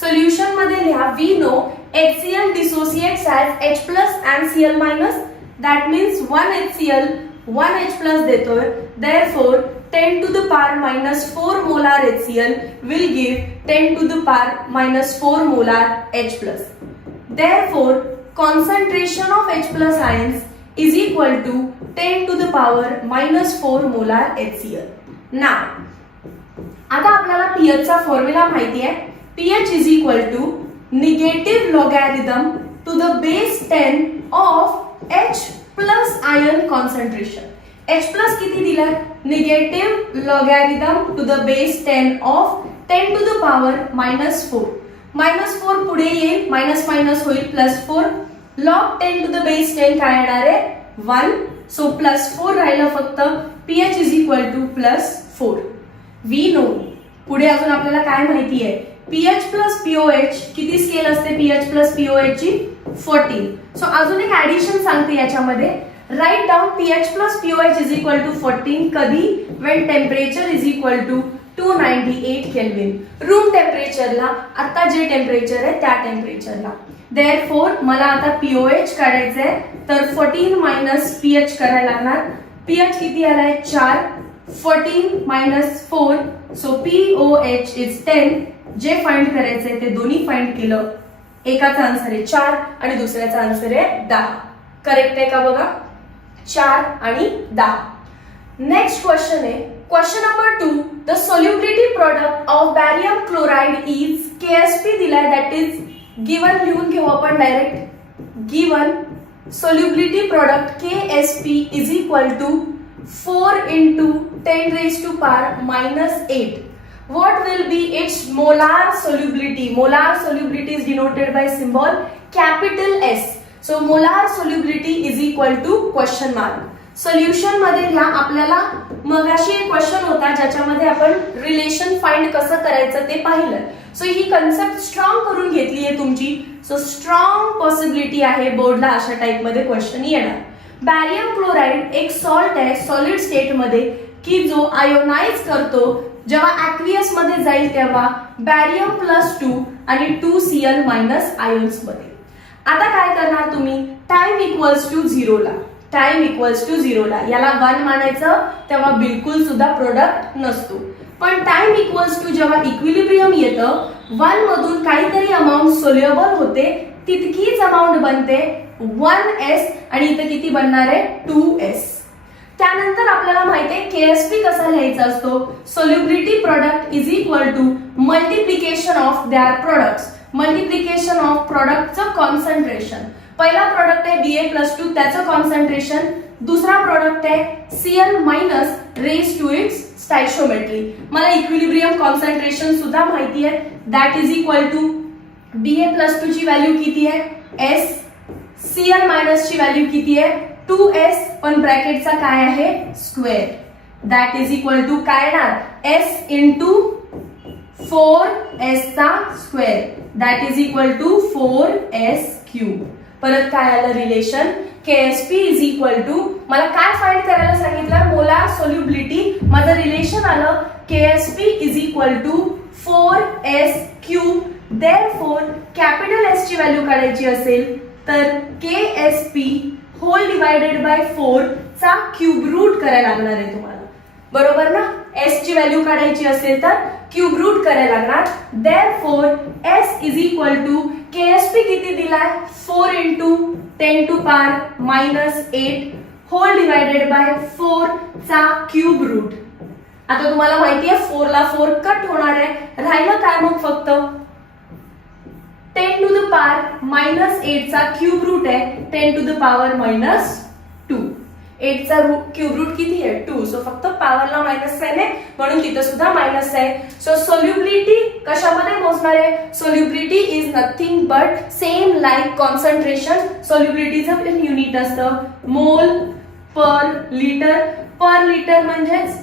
Solution मध्ये लिहा we know HCl dissociates as H plus and Cl minus, that means 1 HCl 1 H plus देतोय, therefore 10 to the power minus 4 molar HCl will give 10 to the power minus 4 molar H plus. Therefore concentration of H plus ions is equal to 10 to the power minus 4 molar HCl. Now आता आपल्याला pH चा formula माहिती आहे. pH is equal to negative logarithm to the base 10 of H plus ion concentration. H plus किती दिलाय, negative logarithm to the base 10 of 10 to the power minus 4. minus 4 पुढे येईल, minus minus होईल plus 4. log 10 to the base 10 काय येणार आहे 1. so plus 4 राहिलं फक्त. pH is equal to plus 4. we know पुढे अजून आपल्याला काय माहिती आहे, pH plus pOH किती स्केल असते pH plus pOH ची 14. सो अजून एक ऍडिशन सांगते याच्यामध्ये. Write down pH plus pOH is equal to 14 कधी, when temperature is equal to 298 Kelvin. Room टेम्परेचरला, आता जे टेम्परेचर आहे त्या टेम्परेचरला. देअरफॉर मला आता pOH काढायचंय, तर 14 मायनस pH करायला लागणार. pH किती आलाय 4, 14 मायनस 4, सो pOH इज 10. जे फाइंड करायचंय ते दोन्ही फाइंड केलं, एकाचा आन्सर आहे 4 आणि दुसऱ्याचा आन्सर आहे 10. करेक्ट आहे का बघा, 4 आणि 10. नेक्स्ट क्वेश्चन आहे question number 2. The solubility product of barium chloride is KSP दिलाय, दॅट इज गिवन. लिहून घेऊ आपण direct. Given solubility product KSP is equal to 4 into 10 raised to power minus 8. What will be its molar solubility? Molar solubility is denoted by symbol capital S. So molar solubility is equal to question mark. Solution मध्ये घ्या. आपल्याला मगाशी एक question होता ज्याच्यामध्ये आपण relation find कसं करायचं ते पाहिलं. सो ही कन्सेप्ट स्ट्रॉंग करून घेतली आहे तुमची. सो स्ट्रॉंग पॉसिबिलिटी आहे बोर्डला अशा टाइप मध्ये क्वेश्चन येणार. बॅरियम क्लोराइड एक सॉल्ट आहे सॉलिड स्टेट मध्ये की जो आयोनाइज करतो. जेव्हा ऍक्वियस मध्ये जाईल तेव्हा बॅरियम प्लस 2 आणि 2Cl मायनस आयन्स मध्ये. आता काय करणार तुम्ही, टाइम इक्वल्स टू 0 ला, टाइम इक्वल्स टू 0 ला याला 1 मानायचं, तेव्हा बिलकुल सुद्धा प्रोडक्ट नसतो. पण टाइम इक्वल्स टू जेव्हा इक्विलिब्रियम येतं, 1 मधून काहीतरी अमाऊंट सोल्युबल होते, तितकीच अमाऊंट बनते 1s आणि इथे किती बनणार आहे 2s. त्यानंतर आपल्याला माहिती आहे KSP कसा लिहायचा असतो, solubility product is equal to multiplication of their products. Multiplication of प्रोडक्टचं कॉन्सन्ट्रेशन. पहिला प्रोडक्ट आहे Ba+2 त्याचं कॉन्सन्ट्रेशन, दुसरा प्रोडक्ट आहे Cl minus raise to its stoichiometry. मला इक्विलिब्रियम कॉन्सन्ट्रेशन सुद्धा माहिती आहे, that is equal to Ba+2 ची व्हॅल्यू किती आहे S, Cl मायनस ची व्हॅल्यू किती आहे 2s, पण ब्रॅकेटचा काय आहे square, that is equal to काय येणार S इंटू 4s चा square, that is equal to 4s³. परत काय आलं relation, KSP is equal to, मला काय फाइंड करायला सांगितलं, मोलार मोलार सोल्युबिलिटी माझं रिलेशन आलं KSP is equal to 4S cube. Therefore capital S ची व्हॅल्यू काढायची असेल तर KSP होल डिवायडेड बाय 4 चा क्यूब रूट करायला लागणार आहे तुम्हाला, बरोबर ना. S ची व्हॅल्यू काढायची असेल तर क्यूब रूट करायला लागणार. Therefore S is equal to KSP किती दिलाय 4 into 10 to power -8 whole divided by 4 चा क्यूब रूट. आता तुम्हाला माहिती आहे 4 ला 4 कट होणार आहे, राहिलं काय मग फक्त 10 टू द पावर -8 चा क्यूब रूट आहे 10 टू द पावर -2. 8 चा क्यूब रूट किती आहे 2. सो फक्त पॉवरला मायनस साइन आहे म्हणून तिथं सुद्धा मायनस आहे. सो सोल्युबिलिटी कशामध्ये मोजणार आहे, solubility is nothing but same like concentration. सोल्युबिलिटीचं युनिट असतं mole per litre. Per litre म्हणजेच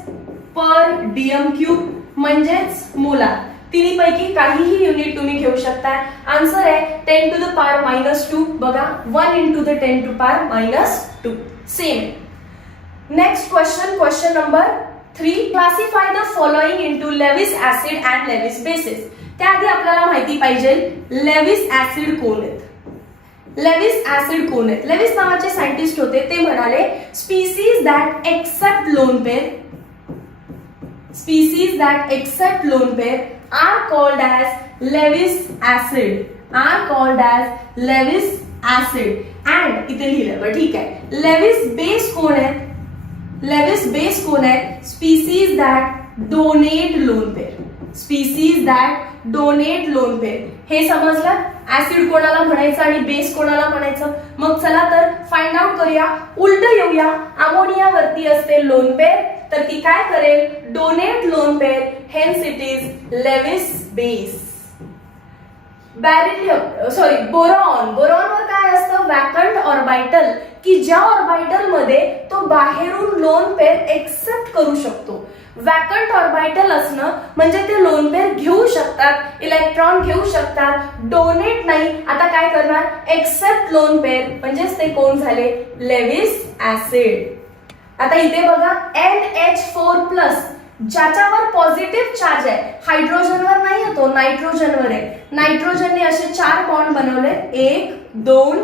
पर डीएम क्यूब म्हणजेच मोलार. तिन्ही पैकी काहीही युनिट तुम्ही घेऊ शकता. आन्सर आहे 10 टू द पावर -2. बघा 1 into the 10 to power -2 same. Next question number 3. Classify the following into Lewis acid and Lewis bases. त्याआधी आपल्याला माहिती पाहिजे लेविस ऍसिड कोण आहेत. लेविस ऍसिड कोण आहेत. लेविस नावाचे सायंटिस्ट होते, ते म्हणाले species that accept lone pair, species that accept lone pair are called as Lewis acid, are called as Lewis acid. and इथे लिहिलं बरं ठीक आहे. लेविस बेस कोण आहे, लेविस बेस कोण आहे, species that donate lone pair, species that donate lone pair. हे समजलं ऍसिड कोणाला म्हणायचं आणि बेस कोणाला म्हणायचं. मग चला तर फाइंड आउट करूया. उलट येऊया. अमोनिया वरती असते लोन पेअर, तर ती काय करेल donate lone pair, hence it is Lewis base. Beryllium sorry boron, बोरॉनवर काय असतं वॅकंट ऑर्बिटल, की ज्या ऑर्बिटल मध्ये तो बाहेरून लोन पेअर एक्सेप्ट करू शकतो. वॅकंट ऑर्बिटल असणं म्हणजे ते लोन पेअर घेऊ शकतात, इलेक्ट्रॉन घेऊ शकतात, डोनेट नाही. आता काय करणार एक्सेप्ट लोन पेअर म्हणजेच ते कोण झाले लेविस ऍसिड. आता इथे बघा NH4+ ज्याच्यावर पॉझिटिव्ह चार्ज आहे, हायड्रोजनवर नाही येतो नायट्रोजनवर आहे. नायट्रोजनने असे 4 बॉन्ड बनवले 1 2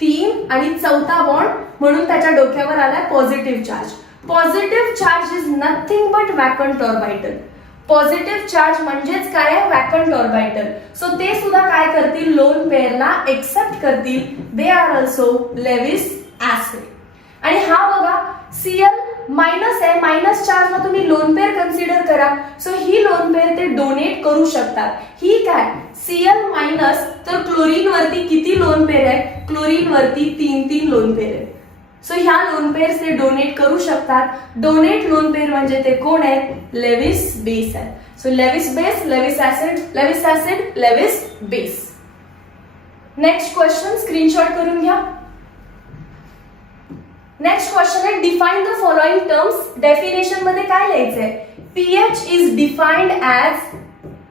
3 आणि चौथा बॉन्ड म्हणून त्याच्या डोक्यावर आलाय positive charge. Positive charge is nothing but vacant orbital. Positive charge म्हणजेच काय आहे वॅकंट ऑर्बिटल. सो ते सुद्धा काय करतील लोन पेअरला एक्सेप्ट करतील. They are also Lewis acid. आणि हा बघा Cl मायनस आहे, मायनस चार्जला तुम्ही लोन पेअर कन्सिडर करा. सो ही लोन पेअर ते डोनेट करू शकतात. ही काय Cl मायनस, तर क्लोरीन वरती किती लोन पेअर आहे, क्लोरीन वरती 3 लोन पेअर आहे. सो ह्या लोन पेअर ते डोनेट करू शकतात. डोनेट लोन पेअर म्हणजे ते कोण आहे लेविस बेस आहे. So Lewis base, Lewis acid, Lewis acid, Lewis base. Next question screenshot करून घ्या. नेक्स्ट क्वेश्चन आहे define the following terms. Definition मध्ये काय लिहायचंय pH is defined as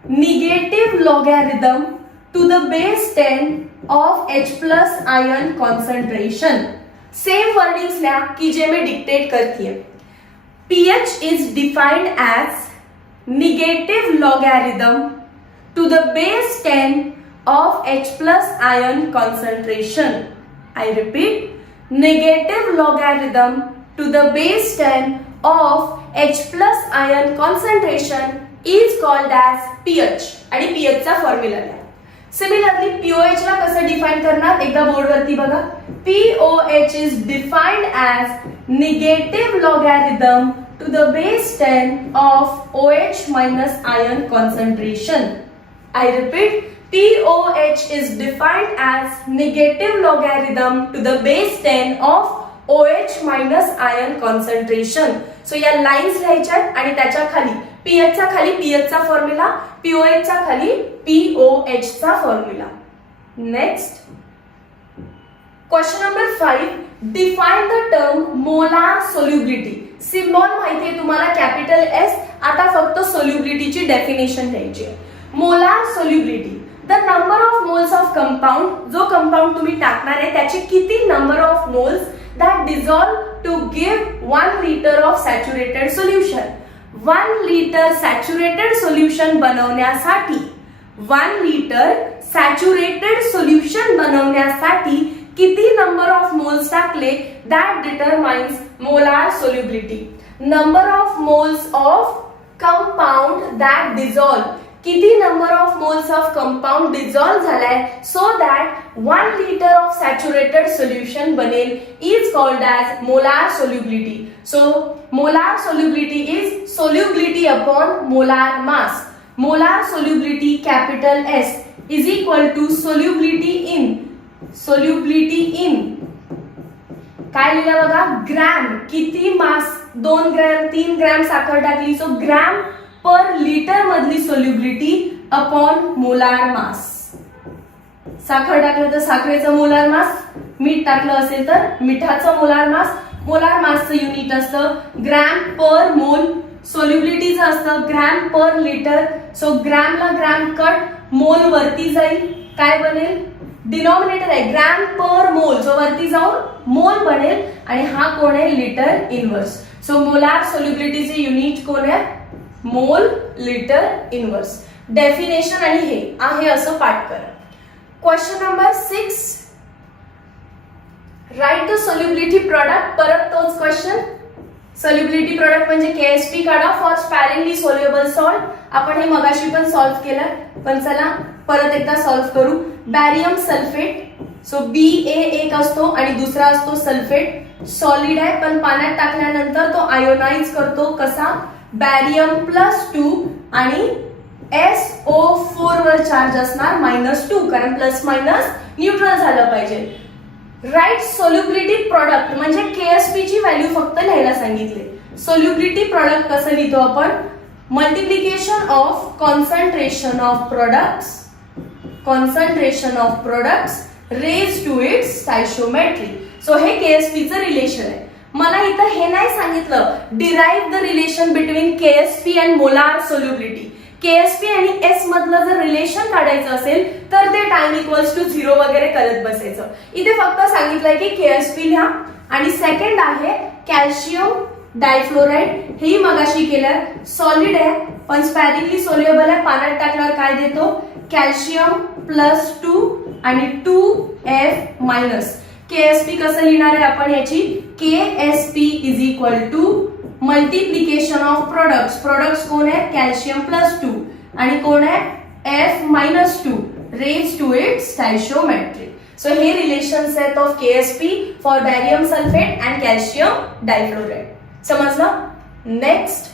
negative logarithm to the base 10 of H+ ion concentration. Same wordings लिहा की जे मी dictate करतीये. pH is defined as negative logarithm to the base 10 of H+ ion concentration. I repeat negative logarithm to the base 10 of H+ ion concentration is called as pH. आणि pH चा formula लिहा. Similarly pOH ला कसं define करणार एकदा board वरती बघा. pOH is defined as negative logarithm to the base 10 of OH- ion concentration. I repeat, pOH is defined as negative logarithm to the base 10 of OH- ion concentration. So या lines लिहायच्या आणि त्याच्या खाली pH चा खाली pH चा formula, pOH चा खाली pOH चा formula. Next question number 5. Define the term molar solubility. Symbol माहितीये तुम्हाला कॅपिटल S. आता फक्त सोल्युबिलिटीची डेफिनेशन द्यायची आहे. Molar solubility the number of moles of compound. जो कंपाउंड तुम्ही टाकणार आहे त्याचे किती number of moles that dissolve to give 1 liter of saturated solution. 1 liter saturated solution बनवण्यासाठी 1 liter सॅच्युरेटेड सोल्युशन बनवण्यासाठी किती नंबर ऑफ मोल्स टाकले that determines molar solubility. Number of moles of compound that dissolve, किती number of moles of compound dissolve झालाय so that 1 liter of saturated solution बनेल is called as molar solubility. So molar solubility is solubility upon molar mass. Molar solubility capital S is equal to solubility in काय लिहिलं बघा, gram, किती मास, 2 gram 3 gram साखर टाकली so gram per litre मधली solubility upon molar मास. साखर टाकलं तर साखरेचं मोलार मास, मीठ टाकलं असेल तर मिठाचं मोलार मास. मोलार मासचं युनिट असतं ग्रॅम पर मोल, सोल्युबिलिटीचं असतं ग्रॅम पर लिटर. सो ग्रॅमला ग्रॅम कट, मोल वरती जाईल, काय बनेल, डिनॉमिनेटर आहे ग्रॅम पर मोल, जो वरती जाऊन मोल बनेल आणि हा कोण आहे, लिटर इनवर्स. सो मोलार सोल्युबिलिटीचे युनिट कोण आहे, मोल लिटर इनवर्स. डेफिनेशन आणि हे आहे असं पाठ करा. Question number 6, write the solubility product. परत तोच क्वेश्चन, सोल्युबिलिटी प्रोडक्ट म्हणजे KSP काढा फॉर स्पॅरिंगली सोल्युबल सॉल्ट. आपण हे मगाशी पण सॉल्व्ह केलं, पण चला परत एकदा सॉल्व्ह करू. बॅरियम सल्फेट, सो BA एक असतो आणि दुसरा असतो सल्फेट. सॉलिड आहे पण पाण्यात टाकल्यानंतर तो आयोनाइज करतो, कसा, बॅरियम +2 आणि SO4 वर चार्ज असणार -2, कारण प्लस मायनस न्यूट्रल झालं पाहिजे. राईट सोल्युबिलिटी प्रोडक्ट म्हणजे KSP ची व्हॅल्यू फक्त लिहायला सांगितले. सोल्युबिलिटी प्रोडक्ट कसं लिहितो आपण, multiplication of concentration of products raise to its stoichiometry. So हे KSP चं रिलेशन आहे. मला इथं हे नाही सांगितलं derive the relation between KSP and molar solubility. KSP आणि S मधलं जर रिलेशन काढायचं असेल तर ते टाइम इक्वल्स टू 0 वगैरे करत बसायचं. इथे फक्त सांगितलंय की KSP लिहा. आणि सेकंड आहे कॅल्शियम डायफ्लोराइड, हेही मगाशी केलं, सॉलिड आहे पण स्पॅरिंगली सोल्युबल आहे, पाण्यात टाकल्यावर काय देतो, कॅल्शियम +2 आणि 2F-. KSP कसं लिहिणार आहे आपण याची, KSP is equal to multiplication of products कोण आहे, कॅल्शियम +2 आणि कोण आहे F-2 raise to its stoichiometry. So हे रिलेशन्स आहेत of KSP for barium sulphate and calcium difluoride. समजलं. नेक्स्ट,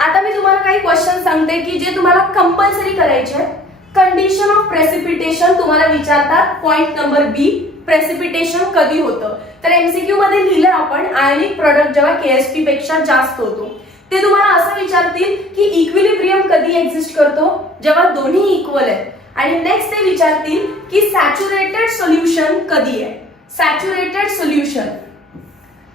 आता मी तुम्हाला काही क्वेश्चन सांगते की जे तुम्हाला कंपल्सरी करायचे आहेत. कंडिशन ऑफ प्रेसिपिटेशन तुम्हाला विचारतात. पॉइंट नंबर B, प्रेसिपिटेशन कधी होतं, तर MCQ मध्ये लिहिलं आपण आयोनिक प्रोडक्ट जेव्हा KSP पेक्षा जास्त होतो. ते तुम्हाला असं विचारतील की इक्विलिब्रियम कधी एक्झिस्ट करतो, जेव्हा दोन्ही इक्वल आहेत. आणि नेक्स्ट ते विचारतील की सॅच्युरेटेड सोल्युशन कधी आहे. सॅच्युरेटेड सोल्युशन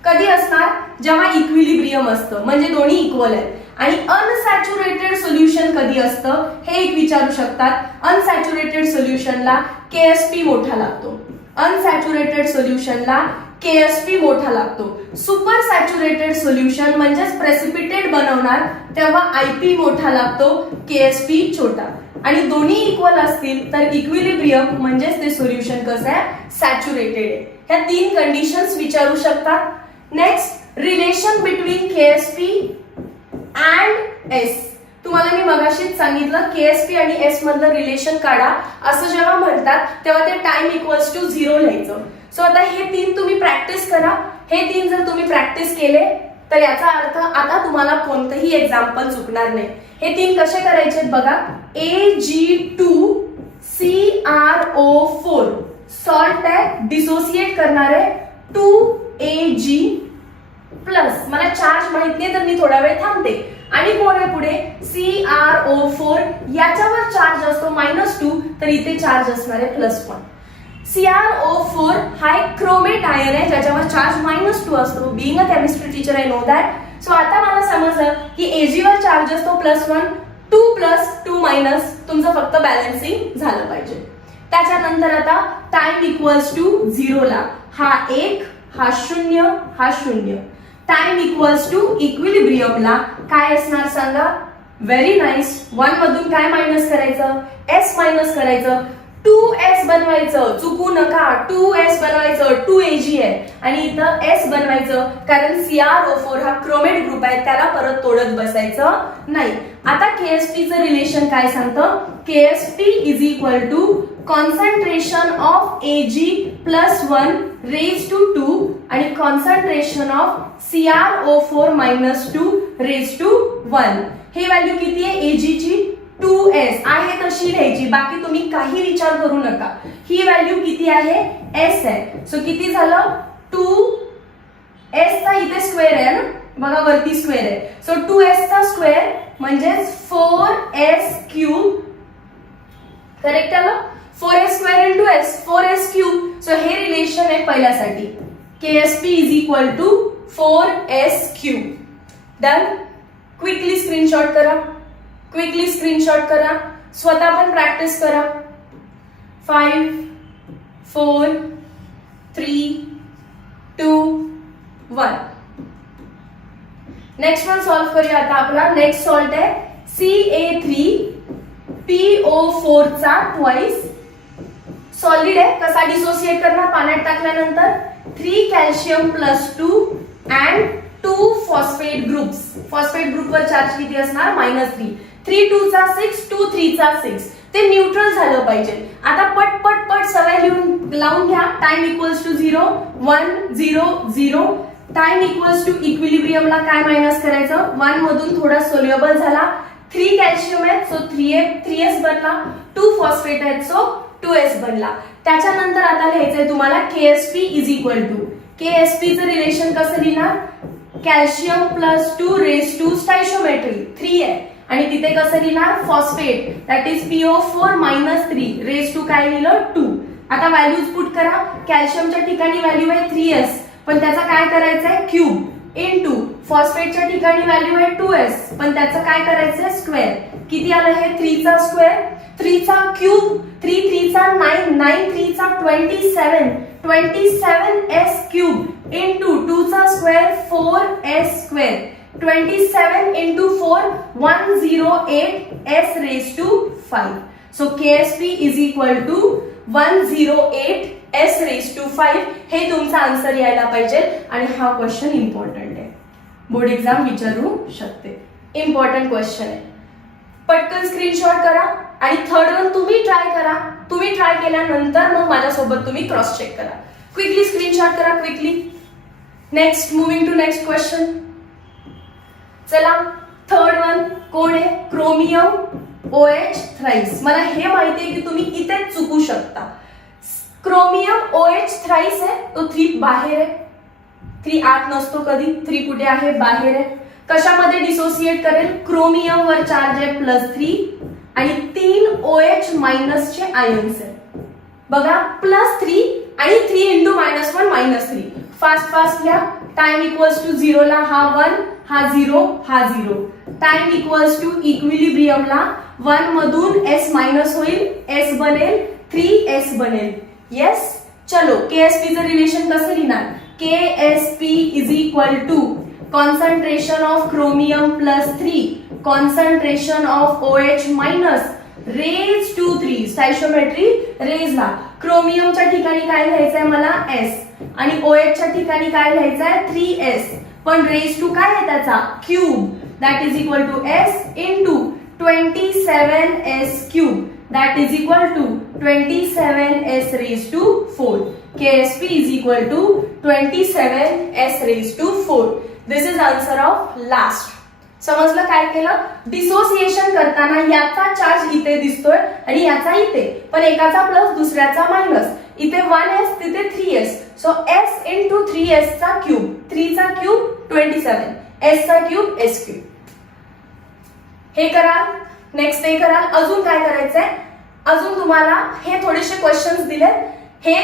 कधी असणार, जेव्हा इक्विलिब्रियम असतं म्हणजे दोन्ही इक्वल आहेत. आणि अनसॅच्युरेटेड सोल्युशन कधी असतं हे एक विचारू शकतात. अनसॅच्युरेटेड सोल्युशनला KSP मोठा लागतो. अनसॅच्युरेटेड सोल्युशनला KSP मोठा लागतो. सुपर सॅच्युरेटेड सोल्युशन म्हणजेच प्रेसिपिटेट बनवणार तेव्हा IP मोठा लागतो, KSP छोटा. आणि दोन्ही इक्वल असतील तर इक्विलिब्रियम म्हणजेच ते सोल्युशन कसं आहे, सॅच्युरेटेड आहे. ह्या 3 कंडिशन्स विचारू शकतात. Next, relation between KSP and S. तुम्हाला मी मगाशीच सांगितलं KSP आणि S मधलं रिलेशन काढा असं जेव्हा म्हणतात तेव्हा ते टाइम इक्वल्स टू 0 लिहायचं. सो आता हे 3 तुम्ही प्रॅक्टिस करा. हे 3 जर तुम्ही प्रॅक्टिस केले तर याचा अर्थ आता तुम्हाला कोणतंही एक्झाम्पल चुकणार नाही. हे 3 कसे करायचे बघा. AG2CrO4 सॉल्ट आहे, डिसोसिएट करणार आहे 2Ag प्लस, मला चार्ज माहित नाही तर मी थोडा वेळ थांबते. आणि कोण आहे पुढे, CrO4, याच्यावर चार्ज असतो -2 तर इथे चार्ज असणार आहे +1. CrO4 हा एक क्रोमेट आयन आहे ज्याच्यावर चार्ज -2 असतो. Being a chemistry teacher I know that. So आता मला समजलं की Ag वर चार्ज असतो +1, 2 + 2 - तुमचं फक्त बॅलन्सिंग झालं पाहिजे. त्याच्यानंतर आता टाइम इक्वल्स टू 0 ला हा 1 हा 0, हा 0. टाइम इक्वल्स टू इक्विलिब्रियमला काय असणार सांगा? Very nice. 1 मधून काय मायनस करायचं? s मायनस करायचं. 2s बनवायचं, चुकू नका. 2s बनवायचं, 2Ag आहे आणि इथं s बनवायचं कारण CrO4 हा क्रोमेट ग्रुप आहे, त्याला परत तोडत बसायचं नाही. आता KSP चं रिलेशन काय सांगतं? KSP is equal to concentration of Ag plus 1 raise to 2 आणि concentration of CrO4 minus 2 raise to 1. हे व्हॅल्यू किती आहे Ag ची? 2s आहे तशी लिहायची, बाकी तुम्ही काही विचार करू नका. ही व्हॅल्यू किती आहे? s आहे. सो किती झालं? 2s चा इथे स्क्वेअर आहे ना, बघा वरती स्क्वेअर आहे. सो 2s चा स्क्वेअर म्हणजे 4s क्यूब. करेक्ट आलं? 4s square into s, 4s cube. So हे रिलेशन आहे पहिल्यासाठी. KSP is equal to 4s cube. Done. Quickly screenshot करा, क्विकली स्क्रीनशॉट करा, स्वतः पण प्रॅक्टिस करा. 5 4 3 2 1. नेक्स्ट वन सॉल्व करूया आता. आपला नेक्स्ट सॉल्ट आहे CA3PO4 चा ट्वाइस. सॉलिड आहे, कसा डिसोसिएट करणार? पाण्यात टाकल्यानंतर 3 calcium plus 2 and 2 phosphate groups. Phosphate ग्रुपवर चार्ज किती असणार? -3. 3 2 चा 6, 2 3 चा 6. ते न्यूट्रल झालं पाहिजे. आता पट पट पट सवय लिहून लावून घ्या. Time equals to 0 1 0 0. Time equals to इक्विलिब्रियमला काय मायनस करायचं? 1 मधून थोडा सोल्युबल झाला. 3 कॅल्शियम आहे सो 3s बनला. 2 फॉस्फेट आहेत सो 2s बनला. त्याच्यानंतर आता लिहायचंय तुम्हाला KSP is equal to. KSP चं रिलेशन कसं लिहिणार? Calcium plus 2 raise to stoichiometry 3 आहे आणि तिथे कसं लिहिणार? Phosphate that is PO4 -3 raise to काय लिहिलं? 2. आता व्हॅल्यूज पुट करा. कॅल्शियमच्या ठिकाणी व्हॅल्यू आहे 3s पण त्याचा काय करायचंय? क्यूब इनटू फॉस्फेटच्या ठिकाणी व्हॅल्यू आहे 2s पण त्याचं काय करायचंय? स्क्वेअर. किती आलं हे? 3 चा स्क्वेअर, 3 चा क्यूब, 3 3 चा 9, 9 3 चा 27, 27s क्यूब इनटू 2 चा square 4s square. 27 into 4 108s raised to 5. So KSP is equal to 108s raised to 5. हे तुमचा आन्सर यायला पाहिजे आणि हा क्वेश्चन इम्पॉर्टंट आहे, बोर्ड एग्जाम विचारू शकते. इम्पॉर्टंट क्वेश्चन आहे. पटकन स्क्रीनशॉट करा आणि थर्ड वन तुम्ही ट्राय करा. तुम्ही ट्राय केल्यानंतर मग माझ्यासोबत तुम्ही क्रॉस चेक करा. क्विकली स्क्रीनशॉट करा, quickly. Next, moving to next question. चला, थर्ड वन कोण आहे? Chromium OH thrice. मला हे माहिती आहे की तुम्ही इथे चुकू शकता. क्रोमियम OH थ्राइस आहे तो 3 बाहेर आहे. 3 आत नसतो कधी. 3 कुठे आहे? बाहेर आहे. कशामध्ये डिसोसिएट करेल? क्रोमियम वर चार्ज आहे +3 आणि 3 OH मायनस चे आयन्स आहेत. बघा +3 आणि 3 × -1 -3. फास्ट फास्ट घ्या. टाइम इक्वल्स टू 0 ला हा 1, हा 0, हा 0. टाइम इक्वल्स टू इक्विलिब्रियमला 1 मधून s मायनस होईल, s बनेल, 3s बनेल. येस. चलो, KSP चं रिलेशन कसं लिहिणार? KSP is equal to concentration of chromium +3 concentration of OH minus raise to 3. Stoichiometry रेजला क्रोमियमच्या ठिकाणी काय लिहायचंय मला? s आणि OH च्या ठिकाणी काय लिहायचंय? 3s पण रेज टू काय आहे त्याचा? Cube. That is equal to s into 27s cube. That is equal to 27s raise to 4. KSP is equal to 27s raise to 4. This is answer of last. समजलं काय केलं? Dissociation करताना याचा charge इथे दिसतोय आणि याचा इथे, पण एकाचा प्लस दुसऱ्याचा मायनस. इथे 1s तिथे 3s. So s into 3s चा क्यूब. 3 चा क्यूब 27, s चा क्यूब s क्यूब. हे करा. नेक्स्ट हे करा. अजून काय करायचंय? अजून तुम्हाला हे थोडेसे क्वेश्चन्स दिले, हे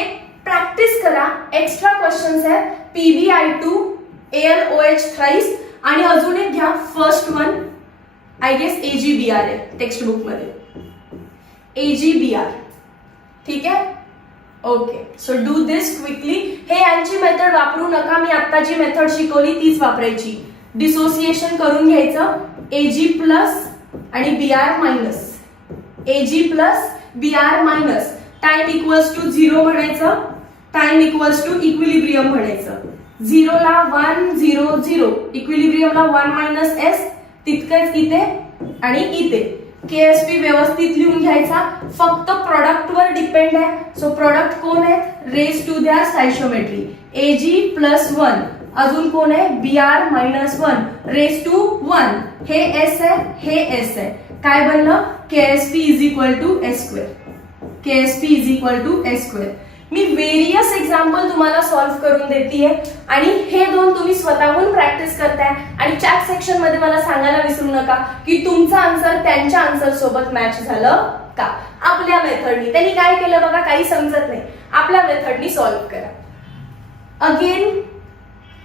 प्रॅक्टिस करा. एक्स्ट्रा क्वेश्चन्स आहेत. PbI2 AlOH थ्राइस आणि अजून एक घ्या. First one I guess AgBr आहे टेक्स्ट बुक मध्ये. AgBr. ठीक आहे. Okay, so do this quickly. हे यांची मेथड वापरू नका, मी आता जी मेथड शिकवली तीच वापरायची. डिसोसिएशन करून घ्यायचं, Ag प्लस आणि Br minus, Ag plus Br minus, time equals to 0 म्हणायचं, टाइम इक्वल्स टू इक्विलिब्रियम म्हणायचं. 0 ला 1 0 0, इक्विलिब्रियमला 1 मायनस एस, तितकंच इथे आणि इथे. KSP व्यवस्थित लिहून घ्यायचा, फक्त प्रोडक्ट वर डिपेंड आहे. सो प्रोडक्ट कोण आहेत, रेज टू द्या स्टॅइशियोमेट्री. Ag प्लस 1, अजून कोण आहे, Br मायनस 1 रेज टू 1. हे S आहे, हे S आहे. काय बनलं, KSP is equal to S square. KSP is equal to S square. मी वेरियस एक्झाम्पल तुम्हाला सॉल्व्ह करून देतेय आणि हे दोन तुम्ही स्वतःहून प्रॅक्टिस करताय. आणि चॅट सेक्शन मध्ये मला सांगायला विसरू नका की तुमचा आन्सर त्यांच्या आन्सर सोबत मॅच झालं का. आपल्या मेथडनी, त्यांनी काय केलं बघा, काही समजत नाही, आपल्या मेथडनी सॉल्व्ह करा. अगेन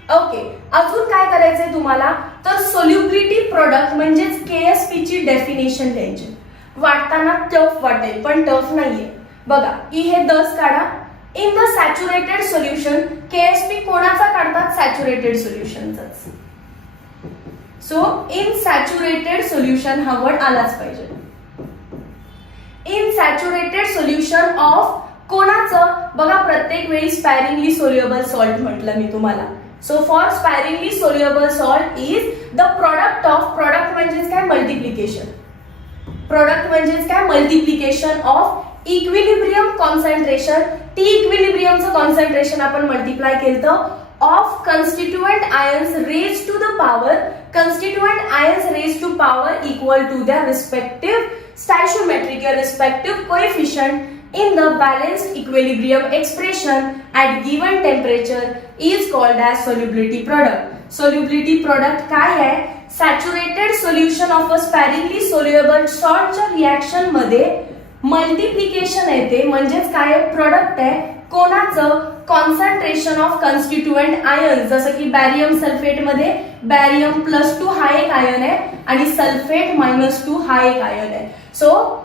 ओके, अजून काय करायचंय तुम्हाला, तर सोल्युबिलिटी प्रोडक्ट म्हणजेच KSP ची डेफिनेशन द्यायची. वाटताना टफ वाटेल पण टफ नाहीये. बघा, हे 10 काढा. In the saturated solution KSP कोणाचा काढतात, सॅच्युरेटेड सोल्युशनचाच. सो इन सॅच्युरेटेड सोल्युशन हा वर्ड आलाच पाहिजे. इन सॅच्युरेटेड सोल्युशन ऑफ कोणाचं, बघा प्रत्येक वेळी स्पॅरिंगली सोल्युएबल सॉल्ट म्हटलं मी तुम्हाला. So for sparingly soluble salt is the product of, product म्हणजेच काय, मल्टिप्लिकेशन. प्रोडक्ट म्हणजेच काय, मल्टिप्लिकेशन ऑफ इक्विलिब्रियम कॉन्सन्ट्रेशन. टी इक्विलिब्रियमचं कॉन्सन्ट्रेशन आपण मल्टिप्लाय केलं of constituent ions raise to the power, constituent ions raise to power equal to their respective stoichiometric or respective coefficient in the balanced equilibrium expression at given temperature is called as solubility product. Solubility product काय आहे, saturated solution of a sparingly soluble सॉल्टच्या reaction मध्ये multiplication येते, म्हणजेच काय, product आहे कोणाचं, concentration of कन्स्टिट्युएंट ion. जसं की बॅरियम सल्फेट मध्ये बॅरियम +2 हा एक आयन आहे आणि सल्फेट -2 हा एक आयन आहे. So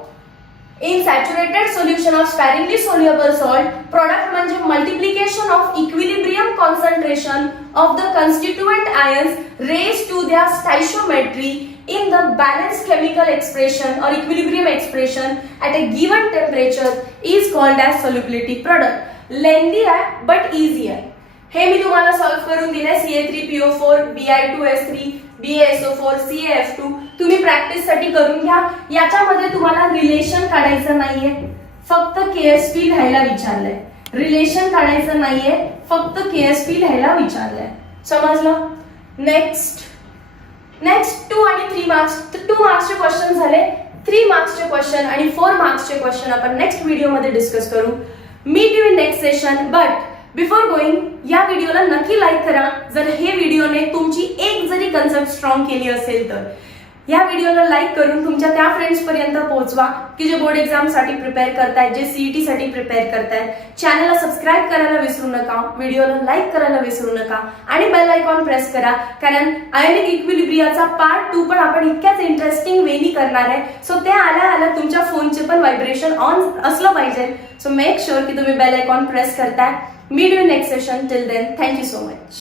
in saturated solution of sparingly soluble salt, product म्हणजे multiplication of equilibrium concentration of the constituent ions raise to their stoichiometry in the balanced chemical expression or equilibrium expression at a given temperature is called as solubility product. लेंदी आहे but easy आहे. हे मी तुम्हाला solve करून दिले. CA3PO4, Bi2S3, BaSO4, CaF2. तुम्ही practice साठी करून घ्या. याच्यामध्ये तुम्हाला रिलेशन काढायचं नाहीये, फक्त KSP लिहायला विचारलंय. रिलेशन काढायचं नाहीये, फक्त KSP लिहायला विचारलंय. समजलं. नेक्स्ट 2 आणि 3 मार्क्स. 2 मार्क्सचे क्वेश्चन झाले. 3 मार्क्सचे क्वेश्चन आणि 4 मार्क्सचे क्वेश्चन आपण नेक्स्ट व्हिडिओमध्ये डिस्कस करू. Meet you in next session. But before going, या व्हिडिओला नक्की लाईक करा जर हे व्हिडिओने तुमची एक जरी कन्सेप्ट स्ट्रॉंग केली असेल तर. या व्हिडिओला लाईक करून तुमच्या त्या फ्रेंड्स पर्यंत पोहोचवा की जे बोर्ड एक्झाम साठी प्रिपेअर करतायत, जे CET साठी प्रिपेअर करतायत. चॅनलला सबस्क्राईब करायला विसरू नका, व्हिडिओला लाईक करायला विसरू नका आणि बेल आयकॉन प्रेस करा, कारण आयोनिक इक्विलिब्रियाचा पार्ट 2 पण आपण इतक्याच इंटरेस्टिंग वेनी करणार आहे. सो ते आल्या तुमच्या फोनचे पण व्हायब्रेशन ऑन असलं पाहिजे. सो मेक शुअर की तुम्ही बेल आयकॉन प्रेस करताय. Meet you next session. Till then, thank you so much.